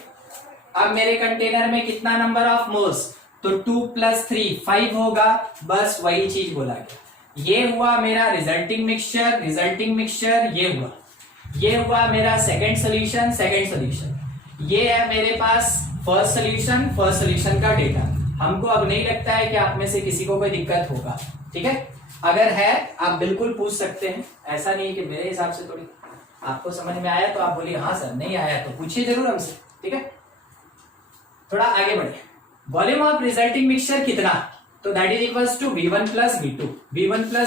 अब मेरे कंटेनर में कितना नंबर ऑफ मोल्स, तो 2 + 3 5 होगा। बस वही चीज बोला गया। ये हुआ मेरा रिजल्टिंग मिक्सचर, ये हुआ मेरा सेकंड सॉल्यूशन, ये है मेरे पास फर्स्ट सॉल्यूशन का डेटा। हमको अब नहीं लगता है कि आप में से किसी को कोई दिक्कत होगा। ठीक है, अगर है आप बिल्कुल पूछ सकते हैं, ऐसा नहीं कि मेरे हिसाब से थोड़ी आपको समझ में आया तो आप बोलिए हाँ सर, नहीं आया तो पूछिए जरूर हमसे। ठीक है, थोड़ा आगे बढ़े। वॉल्यूम ऑफ रिजल्टिंग मिक्सचर कितना, तो that is equals to V1 +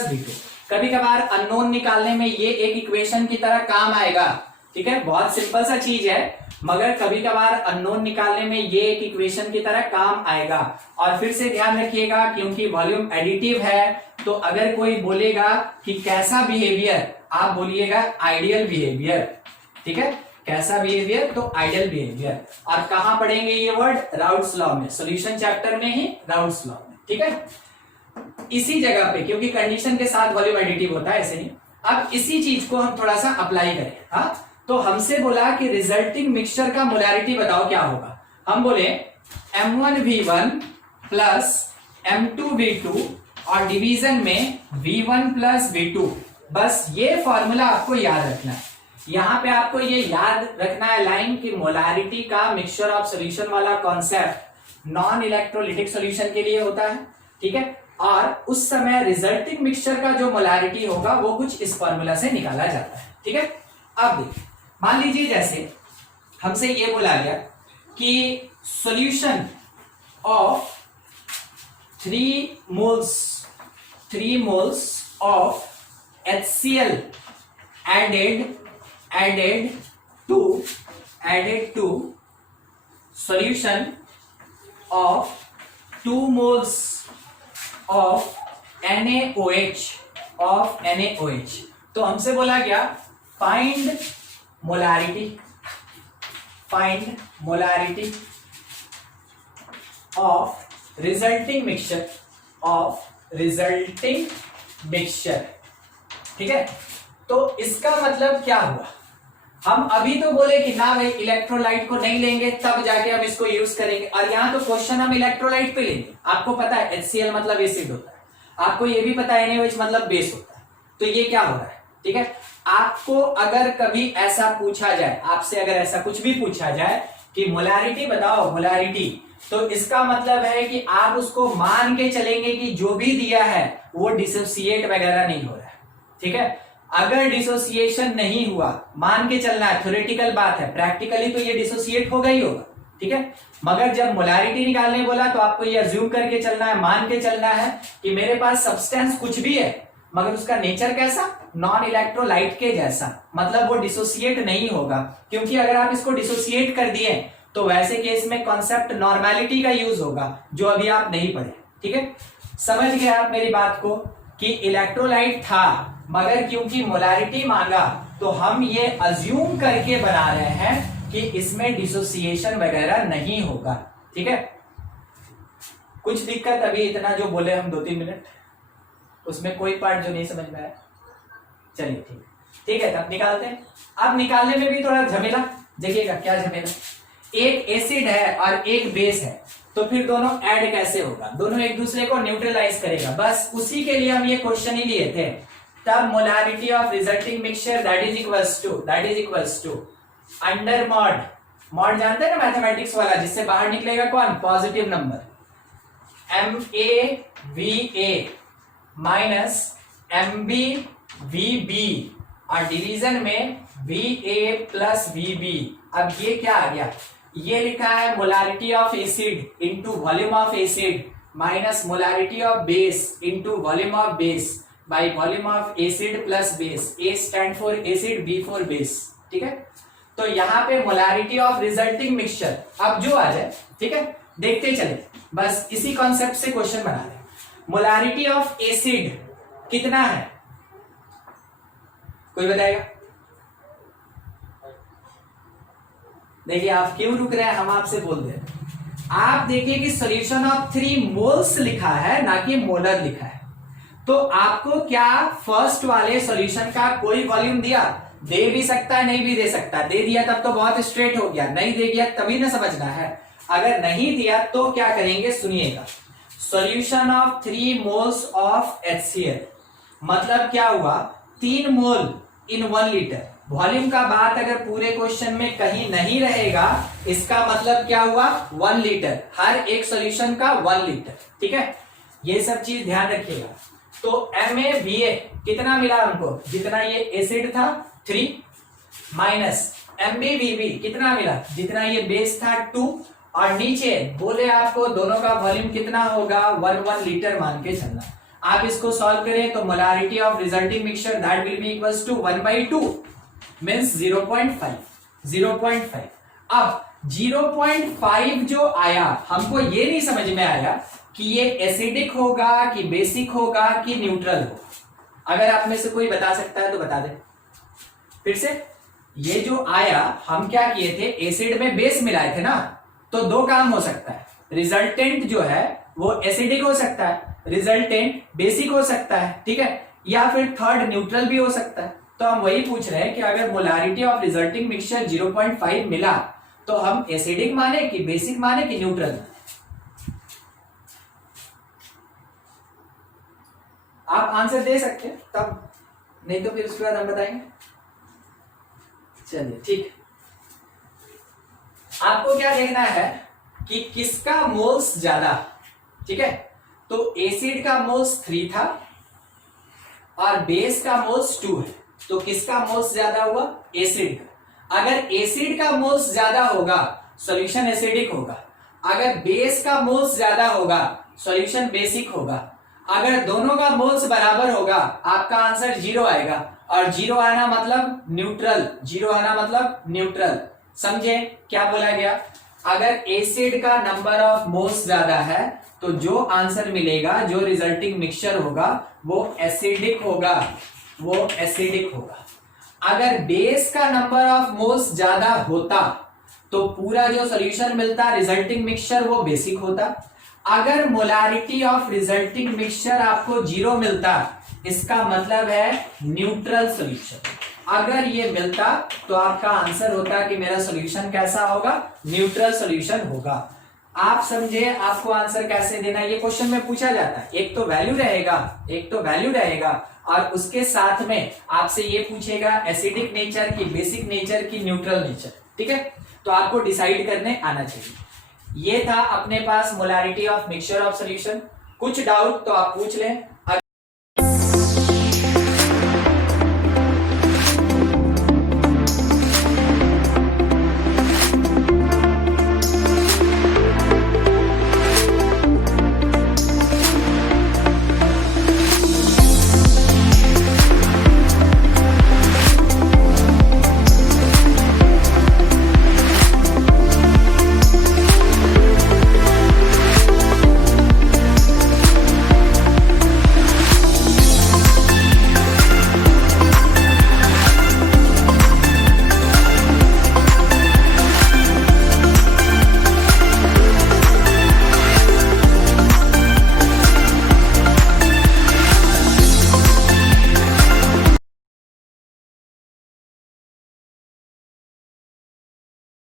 V2। कभी कभार अननोन निकालने में ये एक इक्वेशन की तरह काम आएगा। ठीक है, बहुत सिंपल सा चीज है, मगर कभी कभार अननोन निकालने में ये एक इक्वेशन की तरह काम आएगा। और फिर से ध्यान रखिएगा, क्योंकि वॉल्यूम एडिटिव है तो अगर कोई बोलेगा कि कैसा बिहेवियर, आप बोलिएगा आइडियल बिहेवियर। ठीक है, कैसा बिहेवियर, तो आइडियल बिहेवियर। और कहां पढ़ेंगे ये वर्ड, राउट्स लॉ में, सॉल्यूशन चैप्टर में ही, राउट्स लॉ में। ठीक है, इसी जगह पे, क्योंकि कंडीशन के साथ वॉल्यूम एडिटिव होता है, ऐसे नहीं। अब इसी चीज को हम थोड़ा सा अप्लाई करें। हाँ, तो हमसे बोला कि रिजल्टिंग मिक्सचर का मोलैरिटी बताओ क्या होगा। हम बोले M1 V1 + M2 V2 और डिवीजन में V1 प्लस V2। बस ये फॉर्मूला आपको याद रखना है। यहां पे आपको ये याद रखना है लाइन की मोलारिटी का मिक्सचर ऑफ सॉल्यूशन वाला कॉन्सेप्ट नॉन इलेक्ट्रोलिटिक सॉल्यूशन के लिए होता है, ठीक है। और उस समय रिजल्टिंग मिक्सचर का जो मोलारिटी होगा वो कुछ इस फॉर्मूला से निकाला जाता है, ठीक है। अब देखिए, मान लीजिए जैसे हमसे ये बोला गया कि solution of 3 moles of HCl added to solution of 2 moles of NaOH तो हमसे बोला गया find molarity of resulting mixture, ठीक है। तो इसका मतलब क्या हुआ, हम अभी तो बोले कि ना भाई इलेक्ट्रोलाइट को नहीं लेंगे तब जाके हम इसको यूज करेंगे, और यहाँ तो क्वेश्चन हम इलेक्ट्रोलाइट पे लेंगे। आपको पता है HCl मतलब एसिड होता है, आपको ये भी पता है NaOH मतलब बेस होता है। तो ये क्या हो रहा है, ठीक है। आपको अगर कभी ऐसा पूछा जाए, आपसे अगर ऐसा कुछ भी पूछा जाए कि मोलारिटी बताओ मोलारिटी, तो इसका मतलब है कि आप उसको मान के चलेंगे कि जो भी दिया है वो डिसोसिएट वगैरह नहीं हो रहा है, ठीक है। अगर डिसोसिएशन नहीं हुआ, मान के चलना है, थ्योरेटिकल बात है, प्रैक्टिकली तो ये डिसोसिएट होगा ही होगा, ठीक है। मगर जब मोलारिटी निकालने बोला तो आपको ये अज्यूम करके चलना है, मान के चलना है कि मेरे पास सब्सटेंस कुछ भी है मगर उसका नेचर कैसा, नॉन इलेक्ट्रोलाइट के जैसा, मतलब वो डिसोसिएट नहीं होगा। क्योंकि अगर आप इसको डिसोसिएट कर दिए तो वैसे केस में कॉन्सेप्ट नॉर्मेलिटी का यूज होगा जो अभी आप नहीं पढ़े, ठीक है। समझ गए आप मेरी बात को कि इलेक्ट्रोलाइट था मगर क्योंकि मोलारिटी मांगा तो हम ये अज्यूम करके बना रहे हैं कि इसमें डिसोसिएशन वगैरह नहीं होगा, ठीक है। कुछ दिक्कत अभी इतना जो बोले हम 2-3 मिनट, उसमें कोई पार्ट जो नहीं समझ में आया, चलिए ठीक है, तब निकालते हैं। अब निकालने में भी थोड़ा झमेला, देखिएगा क्या झमेला। एक एसिड है और एक बेस है, तो फिर दोनों ऐड कैसे होगा, दोनों एक दूसरे को न्यूट्रलाइज करेगा, बस उसी के लिए हम ये क्वेश्चन ही लिए थे। तब molarity of resulting mixture that is equals to under mod जानते हैं ना मैथमेटिक्स वाला, जिससे बाहर निकलेगा कौन, positive number, MaVa minus MbVb और डिवीजन में Va प्लस Vb। अब ये क्या आ गया, ये लिखा है molarity of acid into volume of acid minus molarity of base into volume of base by volume of acid plus base. A stand for acid, B for base, ठीक है। तो यहाँ पे मोलारिटी ऑफ रिजल्टिंग मिक्सचर अब जो आ जाए, ठीक है, देखते चले, बस इसी कॉन्सेप्ट से क्वेश्चन बना रहे। मोलारिटी ऑफ एसिड कितना है, कोई बताएगा? देखिए आप क्यों रुक रहे हैं, हम आपसे बोल दे। आप देखिए कि सॉल्यूशन ऑफ 3 मोल्स लिखा है ना कि मोलर लिखा है। तो आपको क्या फर्स्ट वाले सॉल्यूशन का कोई वॉल्यूम दिया, दे भी सकता है नहीं भी दे सकता, दे दिया तब तो बहुत स्ट्रेट हो गया, नहीं दे दिया तभी ना समझना है। अगर नहीं दिया तो क्या करेंगे सुनिएगा, solution of 3 moles of HCl मतलब क्या हुआ, 3 मोल इन 1 लीटर। वॉल्यूम का बात अगर पूरे क्वेश्चन में कहीं नहीं रहेगा, इसका मतलब क्या हुआ, 1 लीटर, हर एक सॉल्यूशन का 1 लीटर, ठीक है। ये सब चीज ध्यान रखिएगा। तो MaVa कितना मिला हमको, जितना ये एसिड था 3 माइनस MbVb कितना मिला, जितना ये बेस था 2, और नीचे बोले आपको दोनों का वॉल्यूम कितना होगा, 1 लीटर मान के चलना। आप इसको सॉल्व करें तो molarity of resulting mixture that will be equals to 1/2 means 0.5। अब 0.5 जो आया, हमको ये नहीं समझ में आया कि ये एसिडिक होगा कि बेसिक होगा कि न्यूट्रल होगा। अगर आप में से कोई बता सकता है तो बता दे फिर से। ये जो आया, हम क्या किए थे, एसिड में बेस मिलाए थे ना, तो 2 काम हो सकता है, रिजल्टेंट जो है वो एसिडिक हो सकता है, रिजल्टेंट बेसिक हो सकता है, ठीक है, या फिर थर्ड न्यूट्रल भी हो सकता है। तो हम वही पूछ रहे हैं कि अगर मोलारिटी ऑफ रिजल्टिंग मिक्सचर 0.5 मिला तो हम एसिडिक माने कि बेसिक माने कि न्यूट्रल माने। आप आंसर दे सकते हैं तब, नहीं तो फिर उसके बाद हम बताएंगे। चलिए ठीक, आपको क्या देखना है कि किसका मोल्स ज्यादा, ठीक है। तो एसिड का मोल्स 3 था और बेस का मोल्स 2 है, तो किसका मोल्स ज्यादा हुआ? एसिड का। अगर एसिड का मोल्स ज्यादा होगा सॉल्यूशन एसिडिक होगा, अगर बेस का मोल्स ज्यादा होगा सॉल्यूशन बेसिक होगा। अगर दोनों का मोल्स बराबर होगा आपका आंसर 0 आएगा, और 0 आना मतलब न्यूट्रल, 0 आना मतलब न्यूट्रल। समझे क्या बोला गया? अगर एसिड का नंबर ऑफ मोल्स ज्यादा है तो जो आंसर मिलेगा, जो रिजल्टिंग मिक्सचर होगा वो एसिडिक होगा, वो एसिडिक होगा। अगर बेस का नंबर ऑफ मोल्स ज्यादा होता तो पूरा जो सॉल्यूशन मिलता रिजल्टिंग मिक्सचर वो बेसिक होता। अगर मोलारिटी ऑफ रिजल्टिंग मिक्सचर आपको 0 मिलता, इसका मतलब है न्यूट्रल सॉल्यूशन। अगर ये मिलता तो आपका आंसर होता कि मेरा सॉल्यूशन कैसा होगा? न्यूट्रल सॉल्यूशन होगा। आप समझे आपको आंसर कैसे देना, ये क्वेश्चन में पूछा जाता है। एक तो वैल्यू रहेगा, एक तो वैल्यू रहेगा, और उसके साथ में आपसे ये पूछेगा एसिडिक नेचर की, बेसिक नेचर की, न्यूट्रल नेचर। ठीक है, तो आपको डिसाइड करने आना चाहिए। ये था अपने पास molarity of mixture of solution. कुछ डाउट तो आप पूछ लें।